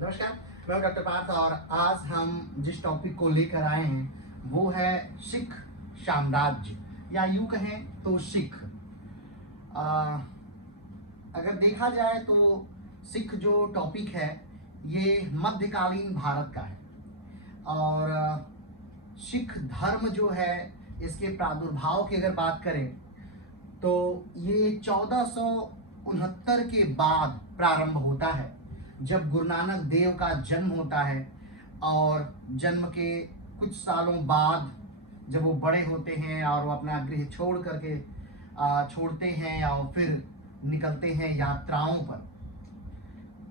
नमस्कार, मैं डॉक्टर पार्थ और आज हम जिस टॉपिक को लेकर आए हैं वो है सिख साम्राज्य या यूं कहें तो सिख। आ, अगर देखा जाए तो सिख जो टॉपिक है ये मध्यकालीन भारत का है और सिख धर्म जो है इसके प्रादुर्भाव की अगर बात करें तो ये 1469 के बाद प्रारंभ होता है, जब गुरु नानक देव का जन्म होता है और जन्म के कुछ सालों बाद जब वो बड़े होते हैं और वो अपना गृह छोड़ते हैं और फिर निकलते हैं यात्राओं पर,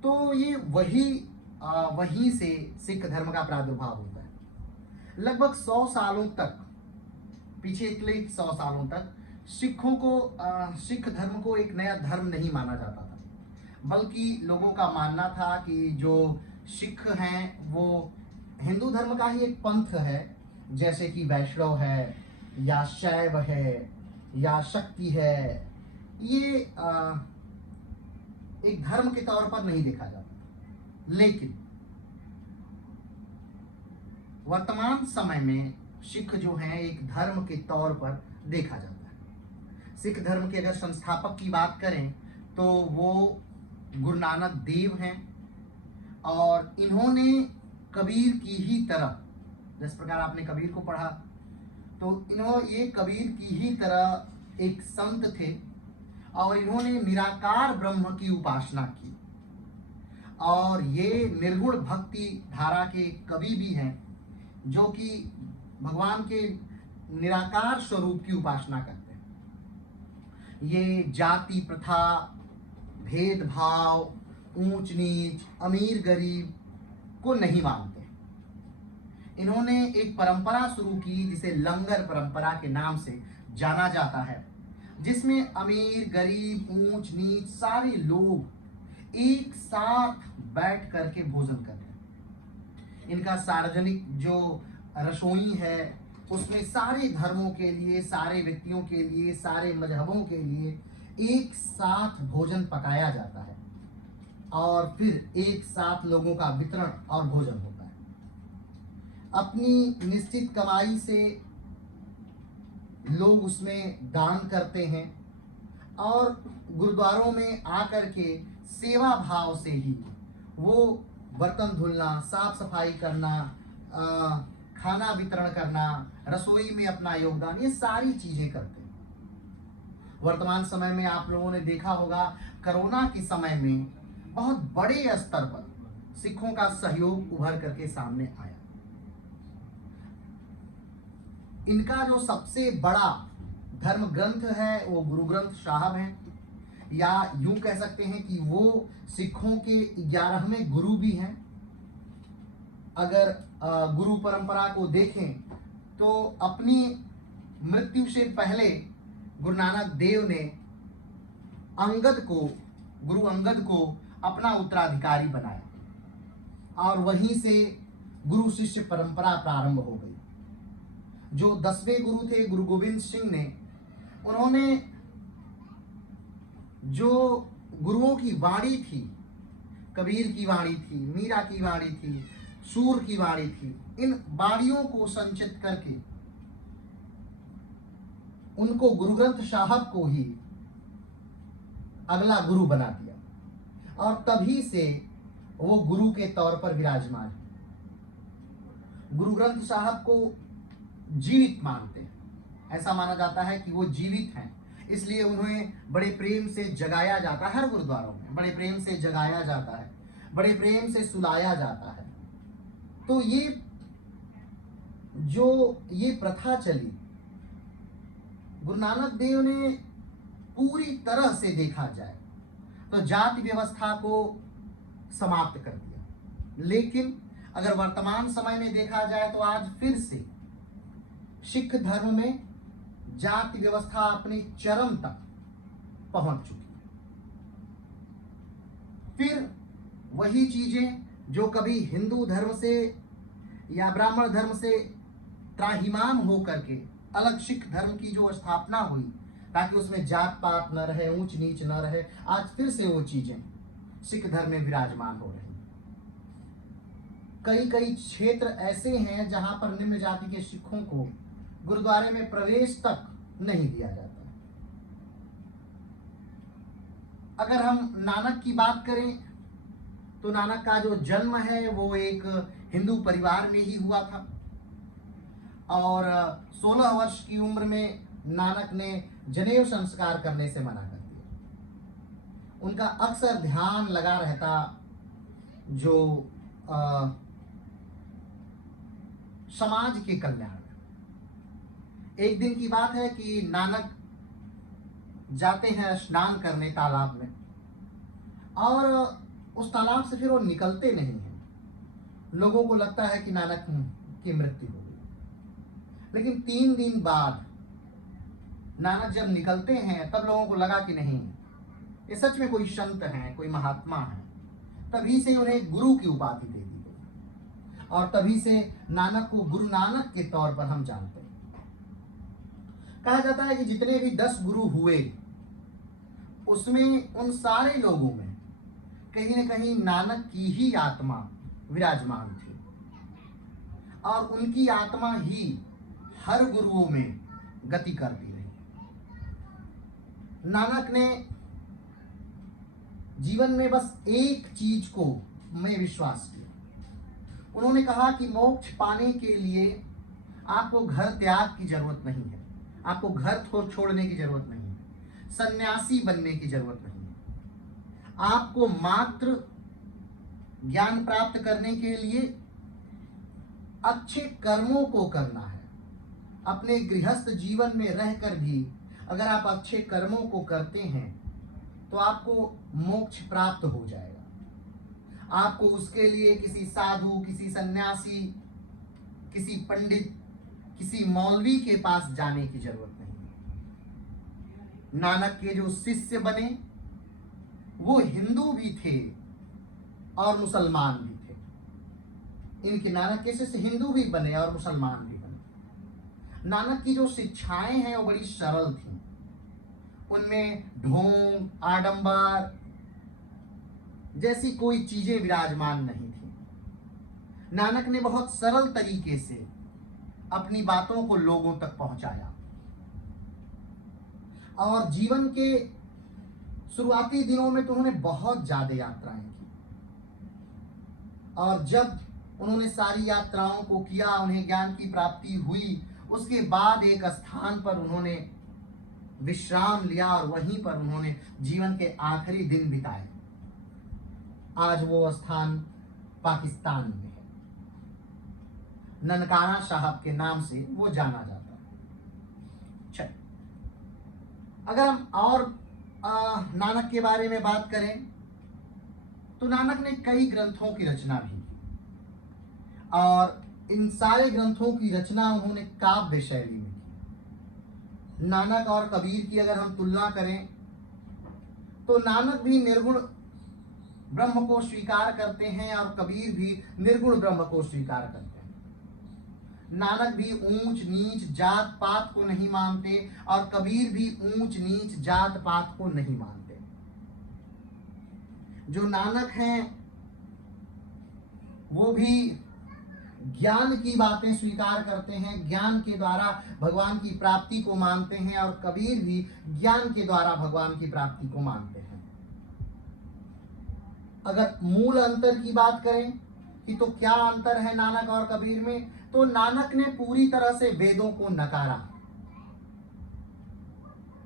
तो ये वहीं से सिख धर्म का प्रादुर्भाव होता है। लगभग 100 सालों तक, पिछले 100 सालों तक सिख धर्म को एक नया धर्म नहीं माना जाता था, बल्कि लोगों का मानना था कि जो सिख हैं वो हिंदू धर्म का ही एक पंथ है, जैसे कि वैष्णव है या शैव है या शक्ति है। ये एक धर्म के तौर पर नहीं देखा जाता। लेकिन वर्तमान समय में सिख जो है एक धर्म के तौर पर देखा जाता है। सिख धर्म के अगर संस्थापक की बात करें तो वो गुरु नानक देव हैं और इन्होंने कबीर की ही तरह, जिस प्रकार आपने कबीर को पढ़ा तो ये कबीर की ही तरह एक संत थे और इन्होंने निराकार ब्रह्म की उपासना की और ये निर्गुण भक्ति धारा के कवि भी हैं जो कि भगवान के निराकार स्वरूप की उपासना करते हैं। ये जाति प्रथा, भेदभाव, ऊंच नीच, अमीर गरीब को नहीं मानते। इन्होंने एक परंपरा शुरू की जिसे लंगर परंपरा के नाम से जाना जाता है, जिसमें अमीर गरीब ऊंच नीच सारे लोग एक साथ बैठ करके भोजन करते हैं। इनका सार्वजनिक जो रसोई है उसमें सारे धर्मों के लिए, सारे व्यक्तियों के लिए, सारे मजहबों के लिए एक साथ भोजन पकाया जाता है और फिर एक साथ लोगों का वितरण और भोजन होता है। अपनी निश्चित कमाई से लोग उसमें दान करते हैं और गुरुद्वारों में आकर के सेवा भाव से ही वो बर्तन धुलना, साफ सफाई करना, खाना वितरण करना, रसोई में अपना योगदान, ये सारी चीजें करते हैं। वर्तमान समय में आप लोगों ने देखा होगा कोरोना के समय में बहुत बड़े स्तर पर सिखों का सहयोग उभर करके सामने आया। इनका जो सबसे बड़ा धर्म ग्रंथ है वो गुरु ग्रंथ साहब है, या यूं कह सकते हैं कि वो सिखों के 11वें गुरु भी हैं। अगर गुरु परंपरा को देखें तो अपनी मृत्यु से पहले गुरु नानक देव ने गुरु अंगद को अपना उत्तराधिकारी बनाया और वहीं से गुरु शिष्य परंपरा प्रारंभ हो गई। जो 10वें गुरु थे गुरु गोविंद सिंह ने, उन्होंने जो गुरुओं की वाणी थी, कबीर की वाणी थी, मीरा की वाणी थी, सूर की वाणी थी, इन वाणियों को संचित करके उनको गुरु ग्रंथ साहब को ही अगला गुरु बना दिया और तभी से वो गुरु के तौर पर विराजमान है। गुरु ग्रंथ साहब को जीवित मानते हैं। ऐसा माना जाता है कि वो जीवित हैं, इसलिए उन्हें बड़े प्रेम से जगाया जाता है। हर गुरुद्वारों में बड़े प्रेम से जगाया जाता है, बड़े प्रेम से सुलाया जाता है। तो ये प्रथा चली, गुरु नानक देव ने पूरी तरह से देखा जाए तो जाति व्यवस्था को समाप्त कर दिया। लेकिन अगर वर्तमान समय में देखा जाए तो आज फिर से सिख धर्म में जाति व्यवस्था अपने चरम तक पहुंच चुकी है। फिर वही चीजें जो कभी हिंदू धर्म से या ब्राह्मण धर्म से त्राहिमाम हो करके अलग सिख धर्म की जो स्थापना हुई ताकि उसमें जात पात न रहे, ऊंच नीच न रहे, आज फिर से वो चीजें सिख धर्म में विराजमान हो रही। कई कई क्षेत्र ऐसे हैं जहां पर निम्न जाति के सिखों को गुरुद्वारे में प्रवेश तक नहीं दिया जाता। अगर हम नानक की बात करें तो नानक का जो जन्म है वो एक हिंदू परिवार में ही हुआ था और 16 वर्ष की उम्र में नानक ने जनेऊ संस्कार करने से मना कर दिया। उनका अक्सर ध्यान लगा रहता जो समाज के कल्याण में। एक दिन की बात है कि नानक जाते हैं स्नान करने तालाब में और उस तालाब से फिर वो निकलते नहीं हैं। लोगों को लगता है कि नानक की मृत्यु हो गई, लेकिन 3 दिन बाद नानक जब निकलते हैं तब लोगों को लगा कि नहीं, ये सच में कोई संत हैं, कोई महात्मा है। तभी से उन्हें गुरु की उपाधि दे दी गई और तभी से नानक को गुरु नानक के तौर पर हम जानते हैं। कहा जाता है कि जितने भी 10 गुरु हुए उसमें उन सारे लोगों में कहीं न कहीं नानक की ही आत्मा विराजमान थी और उनकी आत्मा ही हर गुरुओं में गति करती रही। नानक ने जीवन में बस एक चीज को में विश्वास किया। उन्होंने कहा कि मोक्ष पाने के लिए आपको घर त्याग की जरूरत नहीं है, आपको घर छोड़ने की जरूरत नहीं है, सन्यासी बनने की जरूरत नहीं है। आपको मात्र ज्ञान प्राप्त करने के लिए अच्छे कर्मों को करना है। अपने गृहस्थ जीवन में रहकर भी अगर आप अच्छे कर्मों को करते हैं तो आपको मोक्ष प्राप्त हो जाएगा। आपको उसके लिए किसी साधु, किसी सन्यासी, किसी पंडित, किसी मौलवी के पास जाने की जरूरत नहीं है। नानक के जो शिष्य बने वो हिंदू भी थे और मुसलमान भी थे। इनके नानक के शिष्य हिंदू भी बने और मुसलमान भी बने। नानक की जो शिक्षाएं हैं वो बड़ी सरल थी। उनमें ढोंग, आडंबर जैसी कोई चीजें विराजमान नहीं थी। नानक ने बहुत सरल तरीके से अपनी बातों को लोगों तक पहुंचाया और जीवन के शुरुआती दिनों में तो उन्होंने बहुत ज्यादा यात्राएं की और जब उन्होंने सारी यात्राओं को किया, उन्हें ज्ञान की प्राप्ति हुई, उसके बाद एक स्थान पर उन्होंने विश्राम लिया और वहीं पर उन्होंने जीवन के आखिरी दिन बिताए। आज वो स्थान पाकिस्तान में है, ननकाना साहब के नाम से वो जाना जाता है। चल, अगर हम और नानक के बारे में बात करें तो नानक ने कई ग्रंथों की रचना भी की और इन सारे ग्रंथों की रचना उन्होंने काव्य शैली में की। नानक और कबीर की अगर हम तुलना करें तो नानक भी निर्गुण ब्रह्म को स्वीकार करते हैं और कबीर भी निर्गुण ब्रह्म को स्वीकार करते हैं। नानक भी ऊंच नीच जात पात को नहीं मानते और कबीर भी ऊंच नीच जात पात को नहीं मानते। जो नानक हैं वो भी ज्ञान की बातें स्वीकार करते हैं, ज्ञान के द्वारा भगवान की प्राप्ति को मानते हैं और कबीर भी ज्ञान के द्वारा भगवान की प्राप्ति को मानते हैं। अगर मूल अंतर की बात करें कि तो क्या अंतर है नानक और कबीर में, तो नानक ने पूरी तरह से वेदों को नकारा,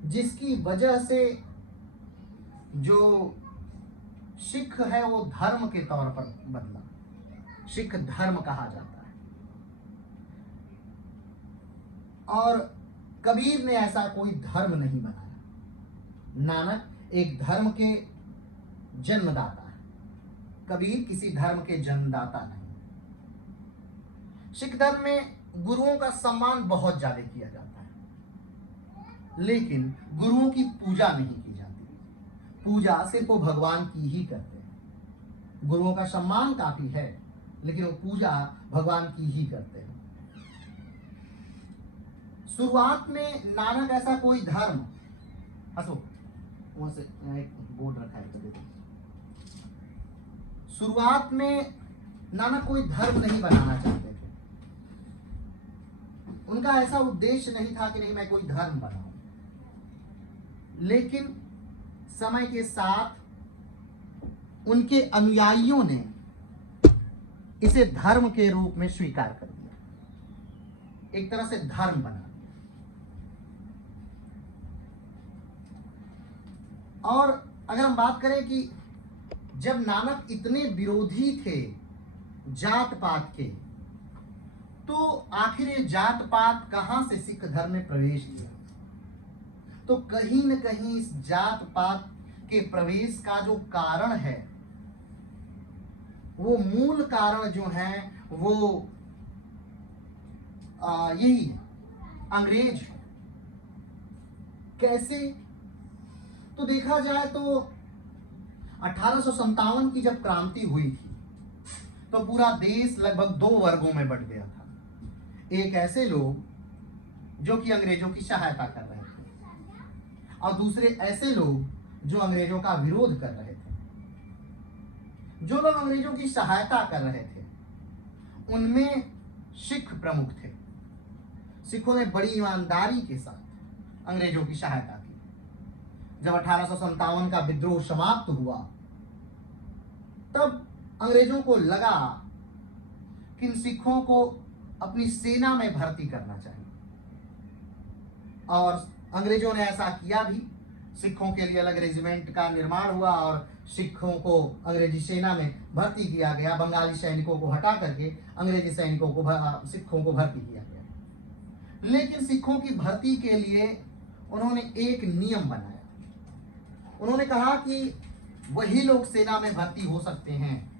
जिसकी वजह से जो सिख है वो धर्म के तौर पर बदला, सिख धर्म कहा जाता है। और कबीर ने ऐसा कोई धर्म नहीं बनाया। नानक एक धर्म के जन्मदाता है, कबीर किसी धर्म के जन्मदाता नहीं। सिख धर्म में गुरुओं का सम्मान बहुत ज्यादा किया जाता है, लेकिन गुरुओं की पूजा नहीं की जाती। पूजा सिर्फ वो भगवान की ही करते हैं। गुरुओं का सम्मान काफी है लेकिन वो पूजा भगवान की ही करते हैं। शुरुआत में नानक ऐसा कोई धर्म, वहां से एक बोर्ड रखा है तो देखो। शुरुआत में नानक कोई धर्म नहीं बनाना चाहते थे। उनका ऐसा उद्देश्य नहीं था कि नहीं मैं कोई धर्म बनाऊं, लेकिन समय के साथ उनके अनुयायियों ने इसे धर्म के रूप में स्वीकार कर दिया, एक तरह से धर्म बना। और अगर हम बात करें कि जब नानक इतने विरोधी थे जात पात के, तो आखिर ये जात पात कहां से सिख धर्म में प्रवेश किया? तो कहीं न कहीं इस जात पात के प्रवेश का जो कारण है, वो मूल कारण जो है वो यही है, अंग्रेज। कैसे? तो देखा जाए तो 1857 की जब क्रांति हुई थी तो पूरा देश लगभग दो वर्गों में बंट गया था। एक ऐसे लोग जो कि अंग्रेजों की सहायता कर रहे थे, और दूसरे ऐसे लोग जो अंग्रेजों का विरोध कर रहे थे। जो लोग अंग्रेजों की सहायता कर रहे थे उनमें सिख प्रमुख थे। सिखों ने बड़ी ईमानदारी के साथ अंग्रेजों की सहायता की। जब 1857 का विद्रोह समाप्त हुआ, तब अंग्रेजों को लगा कि इन सिखों को अपनी सेना में भर्ती करना चाहिए, और अंग्रेजों ने ऐसा किया भी। सिखों के लिए अलग रेजिमेंट का निर्माण हुआ और सिखों को अंग्रेजी सेना में भर्ती किया गया। बंगाली सैनिकों को हटा करके अंग्रेजी सैनिकों को सिखों को भर्ती किया गया। लेकिन सिखों की भर्ती के लिए उन्होंने एक नियम बनाया। उन्होंने कहा कि वही लोग सेना में भर्ती हो सकते हैं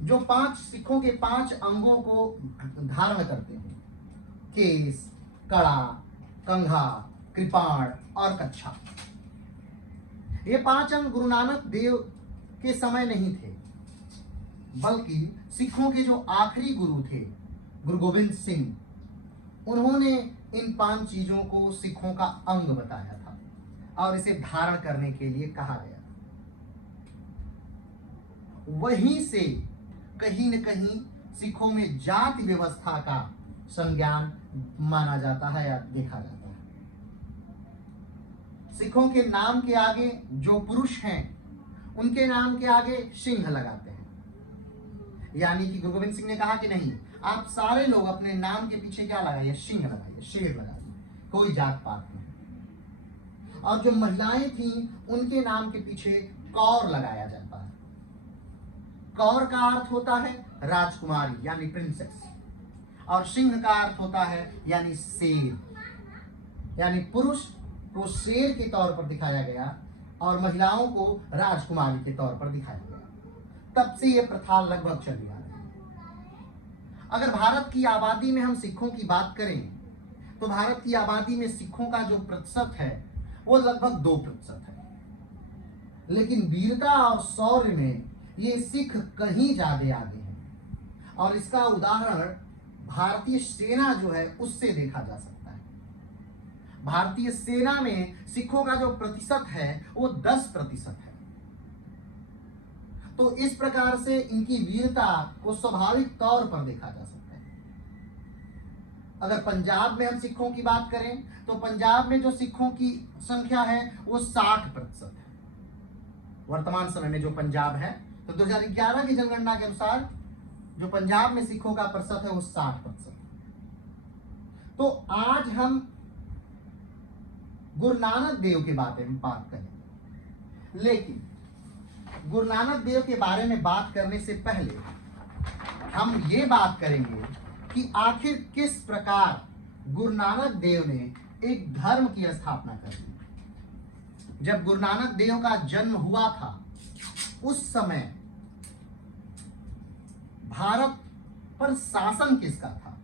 जो सिखों के 5 अंगों को धारण करते हैं: केस, कड़ा, कंघा, कृपाण और कच्छा। ये 5 अंग गुरु नानक देव के समय नहीं थे, बल्कि सिखों के जो आखिरी गुरु थे गुरु गोविंद सिंह, उन्होंने इन 5 चीजों को सिखों का अंग बताया था और इसे धारण करने के लिए कहा गया। वहीं से कहीं न कहीं सिखों में जाति व्यवस्था का संज्ञान माना जाता है या देखा जाता है। सिखों के नाम के आगे जो पुरुष हैं उनके नाम के आगे सिंह लगाते हैं, यानी कि गुरु गोविंद सिंह ने कहा कि नहीं, आप सारे लोग अपने नाम के पीछे क्या लगाइए? सिंह लगाइए, शेर लगाइए, कोई जात पात नहीं। और जो महिलाएं थीं उनके नाम के पीछे कौर लगाया जाता है। कौर का अर्थ होता है राजकुमारी यानी प्रिंसेस, और सिंह का अर्थ होता है यानी शेर। यानी पुरुष को शेर के तौर पर दिखाया गया और महिलाओं को राजकुमारी के तौर पर दिखाया गया। तब से यह प्रथा लगभग चली आ रही है। अगर भारत की आबादी में हम सिखों की बात करें तो भारत की आबादी में सिखों का जो प्रतिशत है वो लगभग 2% है, लेकिन वीरता और शौर्य में ये सिख कहीं ज्यादा आगे हैं। और इसका उदाहरण भारतीय सेना जो है उससे देखा जा सकता है। भारतीय सेना में सिखों का जो प्रतिशत है वो 10% है। तो इस प्रकार से इनकी वीरता को स्वाभाविक तौर पर देखा जा सकता है। अगर पंजाब में हम सिखों की बात करें तो पंजाब में जो सिखों की संख्या है वो 60% है। वर्तमान समय में जो पंजाब है, तो 2011 की जनगणना के अनुसार जो पंजाब में सिखों का प्रतिशत है वो 60%। तो आज हम गुरु नानक देव के बारे में बात करेंगे, लेकिन गुरु नानक देव के बारे में बात करने से पहले हम ये बात करेंगे कि आखिर किस प्रकार गुरु नानक देव ने एक धर्म की स्थापना कर दी। जब गुरु नानक देव का जन्म हुआ था उस समय भारत पर शासन किसका था?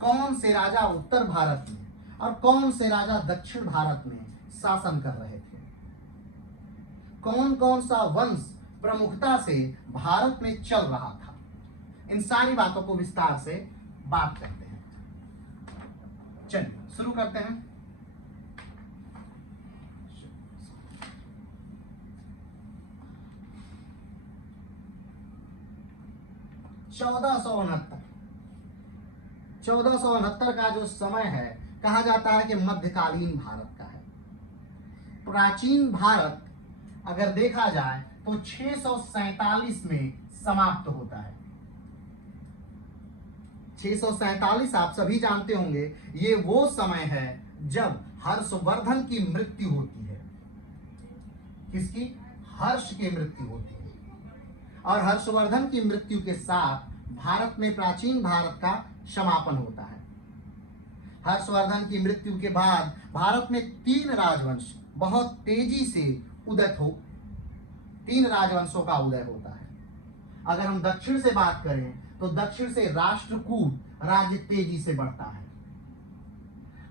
कौन से राजा उत्तर भारत में और कौन से राजा दक्षिण भारत में शासन कर रहे थे? कौन कौन सा वंश प्रमुखता से भारत में चल रहा था? इन सारी बातों को विस्तार से बात करते हैं। चलिए शुरू करते हैं। 1469। 1469 का जो समय है कहा जाता है कि मध्यकालीन भारत का है। प्राचीन भारत अगर देखा जाए तो 647 में समाप्त होता है। 647 आप सभी जानते होंगे, ये वो समय है जब हर्षवर्धन की मृत्यु होती है। किसकी? हर्ष की मृत्यु होती है। और हर्षवर्धन की मृत्यु के साथ भारत में प्राचीन भारत का समापन होता है। हर्षवर्धन की मृत्यु के बाद भारत में 3 राजवंश बहुत तेजी से उदय हो 3 राजवंशों का उदय होता है। अगर हम दक्षिण से बात करें तो दक्षिण से राष्ट्रकूट राज्य तेजी से बढ़ता है।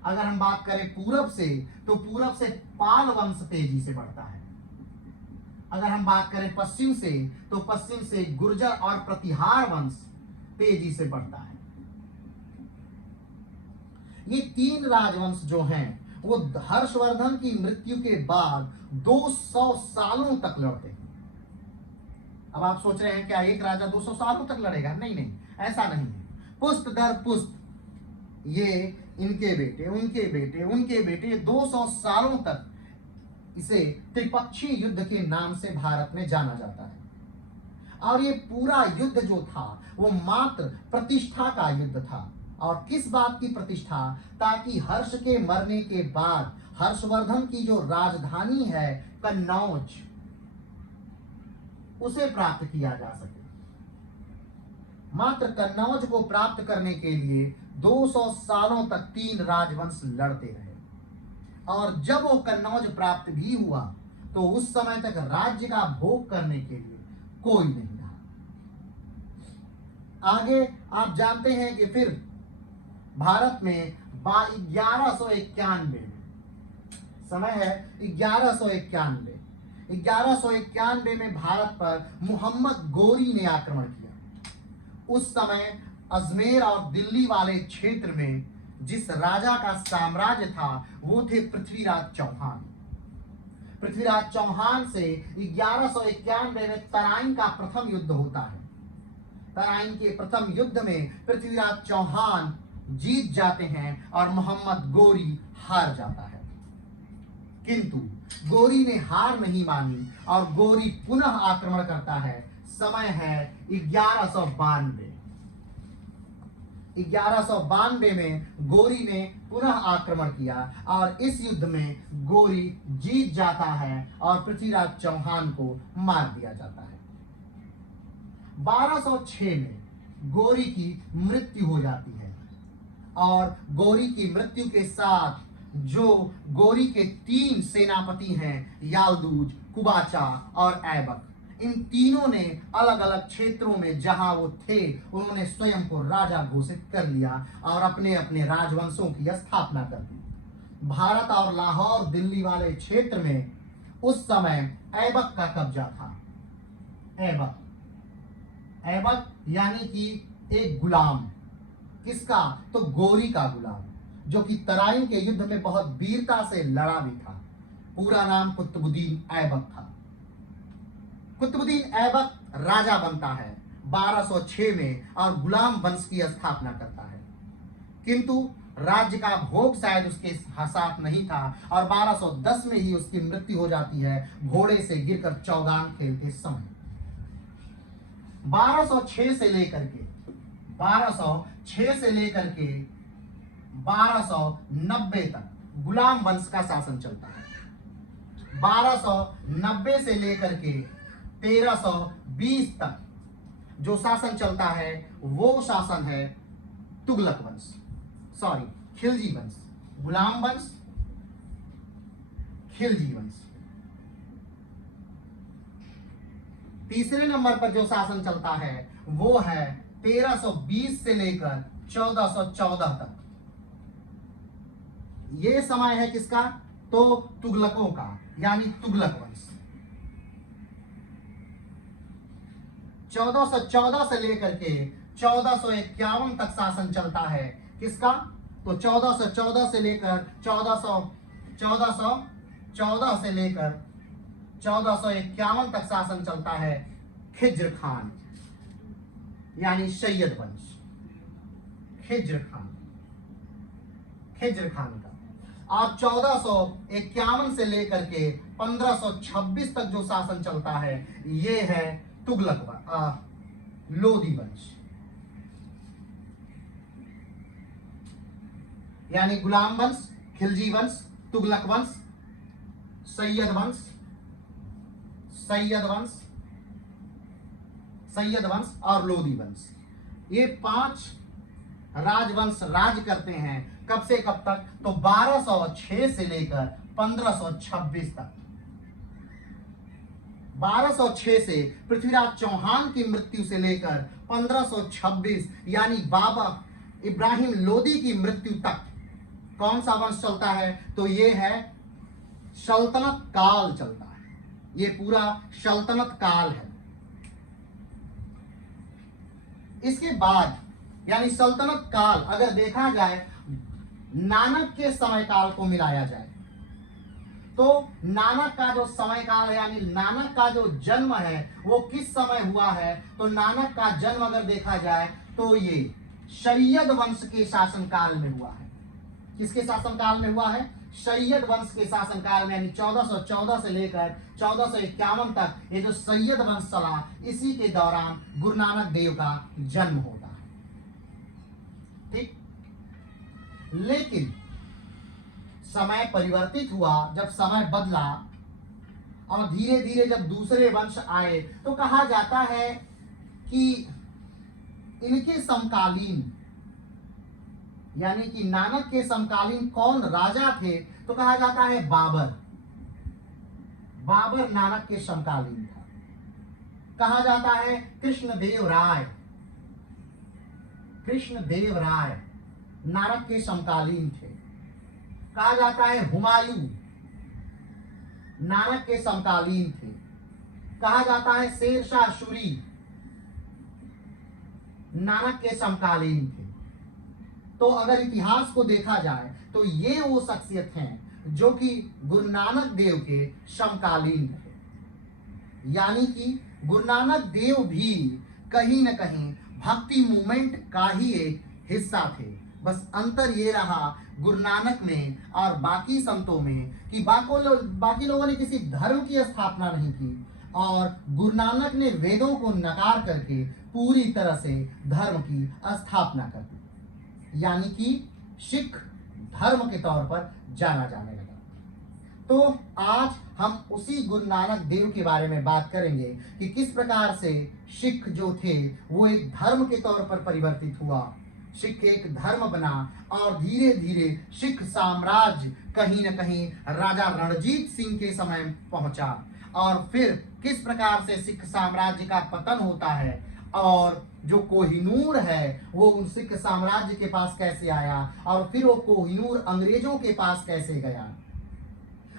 अगर हम बात करें पूरब से तो पूरब से पाल वंश तेजी से बढ़ता है। अगर हम बात करें पश्चिम से तो पश्चिम से गुर्जर और प्रतिहार वंश तेजी से बढ़ता है। ये 3 राजवंश जो हैं वो हर्षवर्धन की मृत्यु के बाद 200 सालों तक लड़ते हैं। अब आप सोच रहे हैं क्या एक राजा 200 सालों तक लड़ेगा? नहीं नहीं, ऐसा नहीं है। पुष्ट दर पुष्ट ये इनके बेटे, उनके बेटे, उनके बेटे 200 सालों तक इसे त्रिपक्षीय युद्ध के नाम से भारत में जाना जाता है। और ये पूरा युद्ध जो था वो मात्र प्रतिष्ठा का युद्ध था। और किस बात की प्रतिष्ठा? ताकि हर्ष के मरने के बाद हर्षवर्धन की जो राजधानी है कन्नौज, उसे प्राप्त किया जा सके। मात्र कन्नौज को प्राप्त करने के लिए 200 सालों तक 3 राजवंश लड़ते रहे। और जब वो कन्नौज प्राप्त भी हुआ तो उस समय तक राज्य का भोग करने के लिए कोई नहीं रहा। आगे आप जानते हैं कि फिर भारत में 1191 समय है 1191। 1191 में भारत पर मोहम्मद गोरी ने आक्रमण किया। उस समय अजमेर और दिल्ली वाले क्षेत्र में जिस राजा का साम्राज्य था वो थे पृथ्वीराज चौहान। पृथ्वीराज चौहान से 1191 में तराइन का प्रथम युद्ध होता है। तराइन के प्रथम युद्ध में पृथ्वीराज चौहान जीत जाते हैं और मोहम्मद गोरी हार जाता है। किंतु गोरी ने हार नहीं मानी और गोरी पुनः आक्रमण करता है। समय है 1192। 1192 में गोरी ने पुनः आक्रमण किया और इस युद्ध में गोरी जीत जाता है और पृथ्वीराज चौहान को मार दिया जाता है। 1206 में गोरी की मृत्यु हो जाती है और गोरी की मृत्यु के साथ जो गोरी के 3 सेनापति हैं, यालदूज, कुबाचा और ऐबक, इन तीनों ने अलग अलग क्षेत्रों में जहां वो थे उन्होंने स्वयं को राजा घोषित कर लिया और अपने अपने राजवंशों की स्थापना कर दी। भारत और लाहौर दिल्ली वाले क्षेत्र में उस समय ऐबक का कब्जा था। ऐबक ऐबक यानी कि एक गुलाम। किसका? तो गोरी का गुलाम, जो कि तराइन के युद्ध में बहुत वीरता से लड़ा भी था। पूरा नाम कुतुबुद्दीन ऐबक था। कुतुबुद्दीन ऐबक राजा बनता है 1206 में और गुलाम वंश की स्थापना करता है। किंतु राज्य का भोग शायद उसके साथ नहीं था और 1210 में ही उसकी मृत्यु हो जाती है घोड़े से गिरकर चौगान खेलते समय। 1206 से लेकर के 1290 तक गुलाम वंश का शासन चलता है। 1290 से लेकर के 1320 तक जो शासन चलता है वो शासन है तुगलक वंश, खिलजी वंश। गुलाम वंश, खिलजी वंश। तीसरे नंबर पर जो शासन चलता है वो है 1320 से लेकर 1414 तक। ये समय है किसका? तो तुगलकों का, यानी तुगलक वंश। 1414 से लेकर के 1451 तक शासन चलता है किसका? तो 1414 से लेकर 1414 से लेकर 1451 तक शासन चलता है खिज्र खान। यानी सैयद वंश, खिज्र खान का। और 1451 से लेकर के 1526 तक जो शासन चलता है ये है लोदी वंश, यानी गुलाम वंश, खिलजी वंश, तुगलक वंश, सैयद वंश और लोदी वंश। ये 5 राजवंश राज करते हैं। कब से कब तक? तो 1206 से लेकर 1526 तक। 1206 से पृथ्वीराज चौहान की मृत्यु से लेकर 1526 यानी बाबा इब्राहिम लोदी की मृत्यु तक कौन सा वंश चलता है? तो ये है सल्तनत काल चलता है। ये पूरा सल्तनत काल है। इसके बाद यानी सल्तनत काल अगर देखा जाए, नानक के समय काल को मिलाया जाए तो नानक का जो समय काल है यानी नानक का जो जन्म है वो किस समय हुआ है? तो नानक का जन्म अगर देखा जाए तो ये सैयद वंश के शासनकाल में हुआ है। किसके शासनकाल में हुआ है? सैयद वंश के शासनकाल में, यानी 1414 से लेकर 1451 तक ये जो सैयद वंश चला, इसी के दौरान गुरु नानक देव का जन्म होता है। ठीक, लेकिन समय परिवर्तित हुआ, जब समय बदला और धीरे धीरे जब दूसरे वंश आए तो कहा जाता है कि इनके समकालीन यानी कि नानक के समकालीन कौन राजा थे? तो कहा जाता है बाबर नानक के समकालीन था। कहा जाता है कृष्णदेव राय नानक के समकालीन थे। कहा जाता है हुमायूं नानक के समकालीन थे। कहा जाता है शेरशाह सूरी नानक के समकालीन थे। तो अगर इतिहास को देखा जाए तो ये वो शख्सियत हैं जो कि गुरु नानक देव के समकालीन थे। यानी कि गुरु नानक देव भी कहीं न कहीं भक्ति मूवमेंट का ही एक हिस्सा थे। बस अंतर ये रहा गुरु नानक में और बाकी संतों में कि बाकी लोगों ने किसी धर्म की स्थापना नहीं की और गुरु नानक ने वेदों को नकार करके पूरी तरह से धर्म की स्थापना कर दी, यानी कि सिख धर्म के तौर पर जाना जाने लगा। तो आज हम उसी गुरु नानक देव के बारे में बात करेंगे कि किस प्रकार से सिख जो थे वो एक धर्म के तौर पर परिवर्तित हुआ, सिख एक धर्म बना और धीरे धीरे सिख साम्राज्य कहीं न कहीं राजा रणजीत सिंह के समय पहुंचा और फिर किस प्रकार से सिख साम्राज्य का पतन होता है और जो कोहिनूर है वो उन सिख साम्राज्य के पास कैसे आया और फिर वो कोहिनूर अंग्रेजों के पास कैसे गया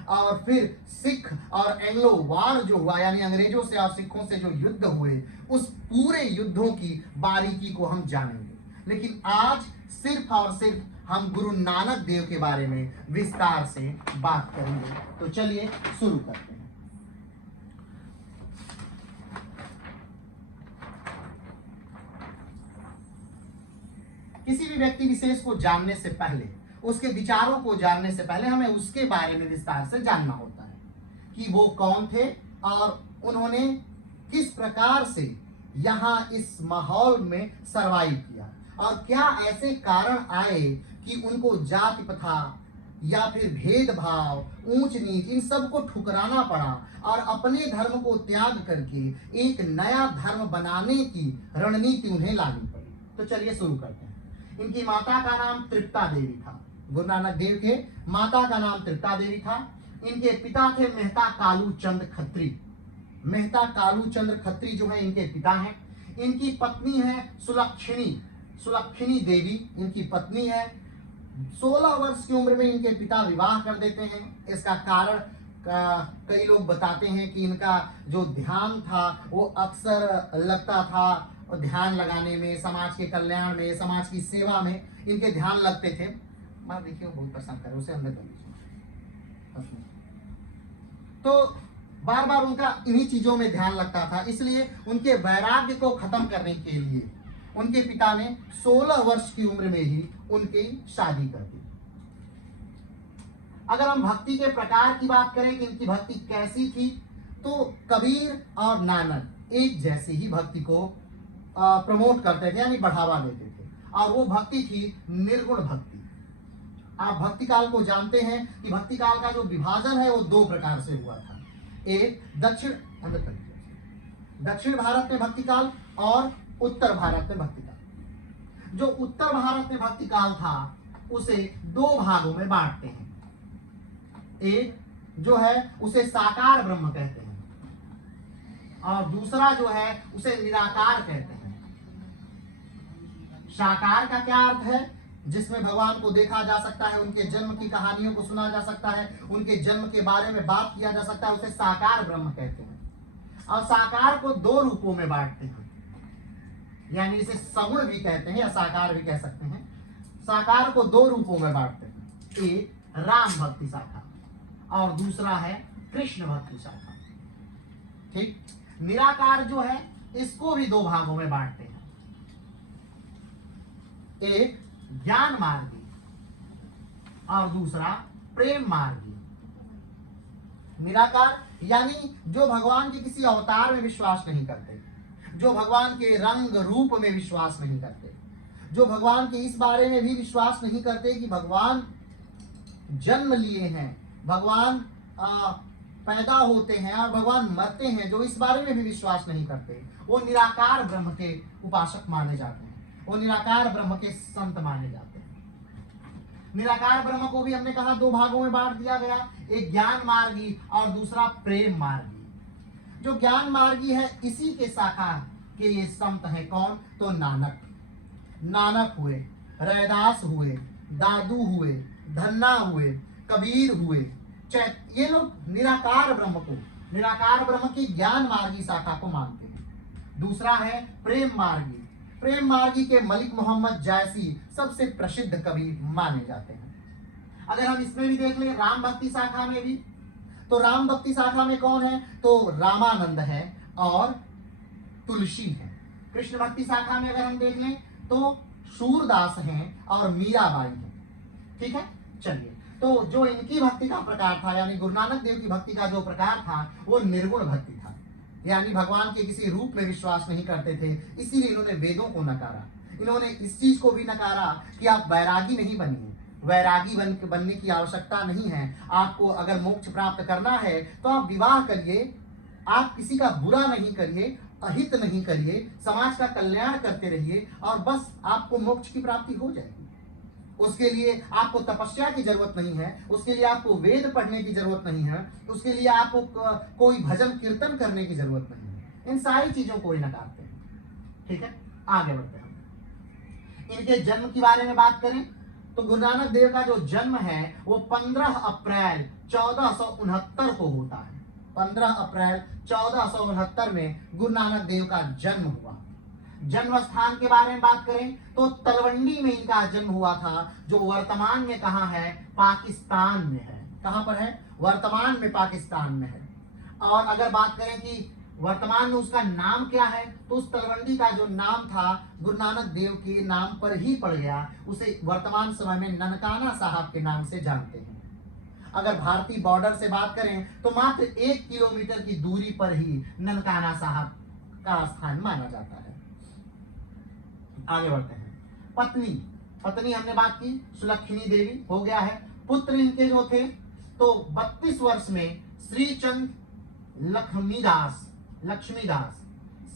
और फिर सिख और एंग्लो वार जो हुआ यानी अंग्रेजों से और सिखों से जो युद्ध हुए उस पूरे युद्धों की बारीकी को हम जानेंगे। लेकिन आज सिर्फ और सिर्फ हम गुरु नानक देव के बारे में विस्तार से बात करेंगे। तो चलिए शुरू करते हैं। किसी भी व्यक्ति विशेष को जानने से पहले, उसके विचारों को जानने से पहले हमें उसके बारे में विस्तार से जानना होता है कि वो कौन थे और उन्होंने किस प्रकार से यहाँ इस माहौल में सरवाइव किया और क्या ऐसे कारण आए कि उनको जाति प्रथा या फिर भेदभाव, ऊंच नीच इन सब को ठुकराना पड़ा और अपने धर्म को त्याग करके एक नया धर्म बनाने की रणनीति उन्हें लानी पड़ी। तो चलिए शुरू करते हैं। इनकी माता का नाम तृप्ता देवी था। गुरु नानक देव के माता का नाम तृप्ता देवी था। इनके पिता थे मेहता कालू चंद खत्री। मेहता कालू चंद्र खत्री जो है इनके पिता हैं। इनकी पत्नी है सुलक्षणी देवी इनकी पत्नी है। 16 वर्ष की उम्र में इनके पिता विवाह कर देते हैं। इसका कारण कई लोग बताते हैं कि इनका जो ध्यान था वो अक्सर लगता था ध्यान लगाने में, समाज के कल्याण में, समाज की सेवा में इनके ध्यान लगते थे। मां देखिए बहुत पसंद करे उसे अंदर कर लीजिए। तो बार बार उनका इन्हीं चीजों में ध्यान लगता था, इसलिए उनके वैराग्य को खत्म करने के लिए उनके पिता ने 16 वर्ष की उम्र में ही उनकी शादी कर दी। अगर हम भक्ति के प्रकार की बात करें कि इनकी भक्ति कैसी थी, तो कबीर और नानक एक जैसे ही भक्ति को प्रमोट करते थे, यानी बढ़ावा देते थे, और वो भक्ति थी निर्गुण भक्ति। आप भक्ति काल को जानते हैं कि भक्ति काल का जो विभाजन है वो 2 प्रकार से हुआ था। एक दक्षिण भारत में भक्ति काल और उत्तर भारत में भक्ति काल। जो उत्तर भारत में भक्ति काल था उसे 2 भागों में बांटते हैं। एक जो है उसे साकार ब्रह्म कहते हैं, और दूसरा जो है उसे निराकार कहते हैं। साकार का क्या अर्थ है? जिसमें भगवान को देखा जा सकता है, उनके जन्म की कहानियों को सुना जा सकता है, उनके जन्म के बारे में बात किया जा सकता है, उसे साकार ब्रह्म कहते हैं। और साकार को 2 रूपों में बांटते हैं, यानी इसे सगुण भी कहते हैं या साकार भी कह सकते हैं। साकार को 2 रूपों में बांटते हैं, एक राम भक्ति शाखा और दूसरा है कृष्ण भक्ति शाखा। ठीक। निराकार जो है इसको भी 2 भागों में बांटते हैं, एक ज्ञान मार्गी और दूसरा प्रेम मार्गी। निराकार यानी जो भगवान के किसी अवतार में विश्वास नहीं करते, जो भगवान के रंग रूप में विश्वास नहीं करते, जो भगवान के इस बारे में भी विश्वास नहीं करते कि भगवान जन्म लिए हैं, भगवान पैदा होते हैं और भगवान मरते हैं, जो इस बारे में भी विश्वास नहीं करते, वो निराकार ब्रह्म के उपासक माने जाते हैं, वो निराकार ब्रह्म के संत माने जाते हैं। निराकार ब्रह्म को भी हमने कहा 2 भागों में बांट दिया गया, एक ज्ञान मार्गी और दूसरा प्रेम मार्गी। जो ज्ञान मार्गी है इसी के शाखा के ये संत हैं। कौन? तो नानक हुए, रैदास हुए, दादू हुए, धन्ना हुए, कबीर हुए, ये लोग निराकार ब्रह्म की ज्ञान मार्गी शाखा को मानते हैं। दूसरा है प्रेम मार्गी। प्रेम मार्गी के मलिक मोहम्मद जैसी सबसे प्रसिद्ध कवि माने जाते हैं। अगर हम इसमें भी देख लें राम भक्ति शाखा में भी, तो राम भक्ति शाखा में कौन है? तो रामानंद है और तुलसी है। कृष्ण भक्ति शाखा में अगर हम देख लें तो सूरदास हैं और मीराबाई है। ठीक है, चलिए। तो जो इनकी भक्ति का प्रकार था, यानी गुरु नानक देव की भक्ति का जो प्रकार था वो निर्गुण भक्ति था, यानी भगवान के किसी रूप में विश्वास नहीं करते थे, इसीलिए इन्होंने वेदों को नकारा। इन्होंने इस चीज को भी नकारा कि आप वैरागी नहीं बनिए, वैरागी बनने की आवश्यकता नहीं है। आपको अगर मोक्ष प्राप्त करना है तो आप विवाह करिए, आप किसी का बुरा नहीं करिए, अहित नहीं करिए, समाज का कल्याण करते रहिए और बस आपको मोक्ष की प्राप्ति हो जाएगी। उसके लिए आपको तपस्या की जरूरत नहीं है, उसके लिए आपको वेद पढ़ने की जरूरत नहीं है, उसके लिए आपको कोई भजन कीर्तन करने की जरूरत नहीं है। इन सारी चीजों को ही नकारते हैं। ठीक है, आगे बढ़ते हैं। इनके जन्म के बारे में बात करें तो गुरु नानक देव का जो जन्म है वो 15 अप्रैल 1469 को होता है। 15 अप्रैल 1469 में गुरु नानक देव का जन्म हुआ। जन्म स्थान के बारे में बात करें तो तलवंडी में इनका जन्म हुआ था, जो वर्तमान में कहाँ है? पाकिस्तान में है। कहाँ पर है? वर्तमान में पाकिस्तान में है। और अगर बात करें कि वर्तमान में उसका नाम क्या है, तो उस तलवंडी का जो नाम था गुरु नानक देव के नाम पर ही पड़ गया। उसे वर्तमान समय में ननकाना साहब के नाम से जानते हैं। अगर भारतीय बॉर्डर से बात करें तो मात्र 1 किलोमीटर की दूरी पर ही ननकाना साहब का स्थान माना जाता है। आगे बढ़ते हैं। पत्नी हमने बात की, सुलक्षणी देवी हो गया है। पुत्र इनके जो थे तो 32 वर्ष में श्रीचंद्र लक्ष्मीदास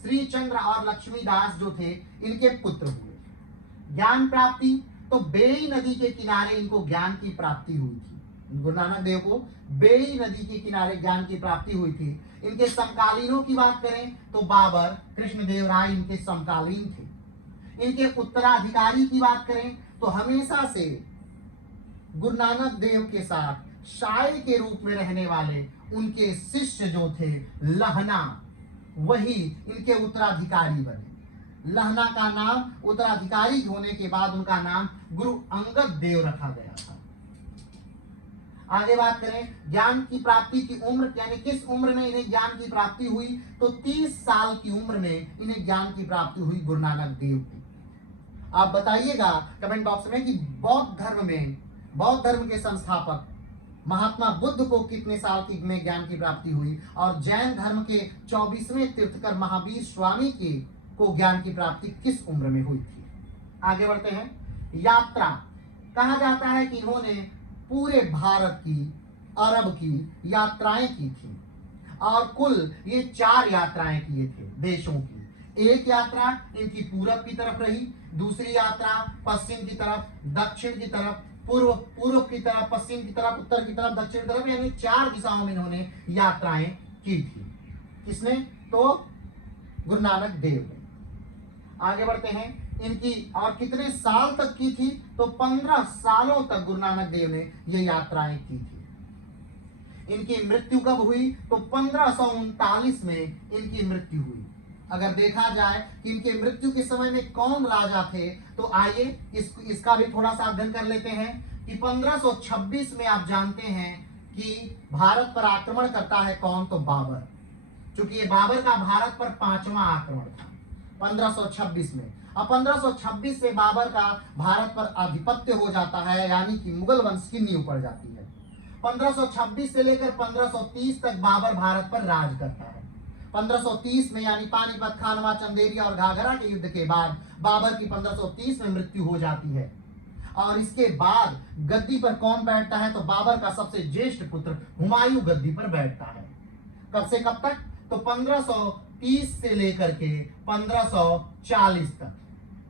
श्रीचंद्र और लक्ष्मीदास जो थे इनके पुत्र हुए। ज्ञान प्राप्ति तो बेई नदी के किनारे इनको ज्ञान की प्राप्ति हुई थी। गुरु नानक देव को बेई नदी के किनारे ज्ञान की प्राप्ति हुई थी। इनके समकालीनों की बात करें तो बाबर कृष्णदेव राय इनके समकालीन थे। इनके उत्तराधिकारी की बात करें तो हमेशा से गुरु नानक देव के साथ शायर के रूप में रहने वाले उनके शिष्य जो थे लहना, वही इनके उत्तराधिकारी बने। लहना का नाम उत्तराधिकारी होने के बाद उनका नाम गुरु अंगद देव रखा गया था। आगे बात करें ज्ञान की प्राप्ति की उम्र, यानी किस उम्र में इन्हें ज्ञान की प्राप्ति हुई, तो 30 साल की उम्र में इन्हें ज्ञान की प्राप्ति हुई गुरु नानक देव की। आप बताइएगा कमेंट बॉक्स में कि बौद्ध धर्म के संस्थापक महात्मा बुद्ध को कितने साल की में ज्ञान की प्राप्ति हुई, और जैन धर्म के 24वें तीर्थकर महावीर स्वामी की को ज्ञान की प्राप्ति किस उम्र में हुई थी। आगे बढ़ते हैं। यात्रा, कहा जाता है कि इन्होंने पूरे भारत की, अरब की यात्राएं की थी और कुल ये 4 यात्राएं किए थे देशों की। एक यात्रा इनकी पूरब की तरफ रही, दूसरी यात्रा पश्चिम की तरफ, दक्षिण की तरफ, पूर्व की तरफ, पश्चिम की तरफ, उत्तर की तरफ, दक्षिण की तरफ, यानी 4 दिशाओं में इन्होंने यात्राएं की थी। किसने? तो गुरु नानक देव ने। आगे बढ़ते हैं। इनकी और कितने साल तक की थी? तो 15 सालों तक गुरु नानक देव ने ये यात्राएं की थी। इनकी मृत्यु कब हुई? तो 1539 में इनकी मृत्यु हुई। अगर देखा जाए कि इनके मृत्यु के समय में कौन राजा थे, तो आइए इसका भी थोड़ा सा अध्ययन कर लेते हैं कि 1526 में आप जानते हैं कि भारत पर आक्रमण करता है कौन? तो बाबर। चूंकि ये बाबर का भारत पर 5वां आक्रमण था 1526 में। अब 1526 से बाबर का भारत पर आधिपत्य हो जाता है, यानी कि मुगल वंश की नींव पड़ जाती है। 1526 से लेकर 1530 तक बाबर भारत पर राज करता है। 1530 में यानी पानीपत, खानवा, चंदेरी और घाघरा के युद्ध के बाद बाबर की 1530 में मृत्यु हो जाती है। और इसके बाद गद्दी पर कौन बैठता है? तो बाबर का सबसे ज्येष्ठ पुत्र हुमायूं गद्दी पर बैठता है। कब से कब तक? तो 1530 से लेकर के 1540 तक।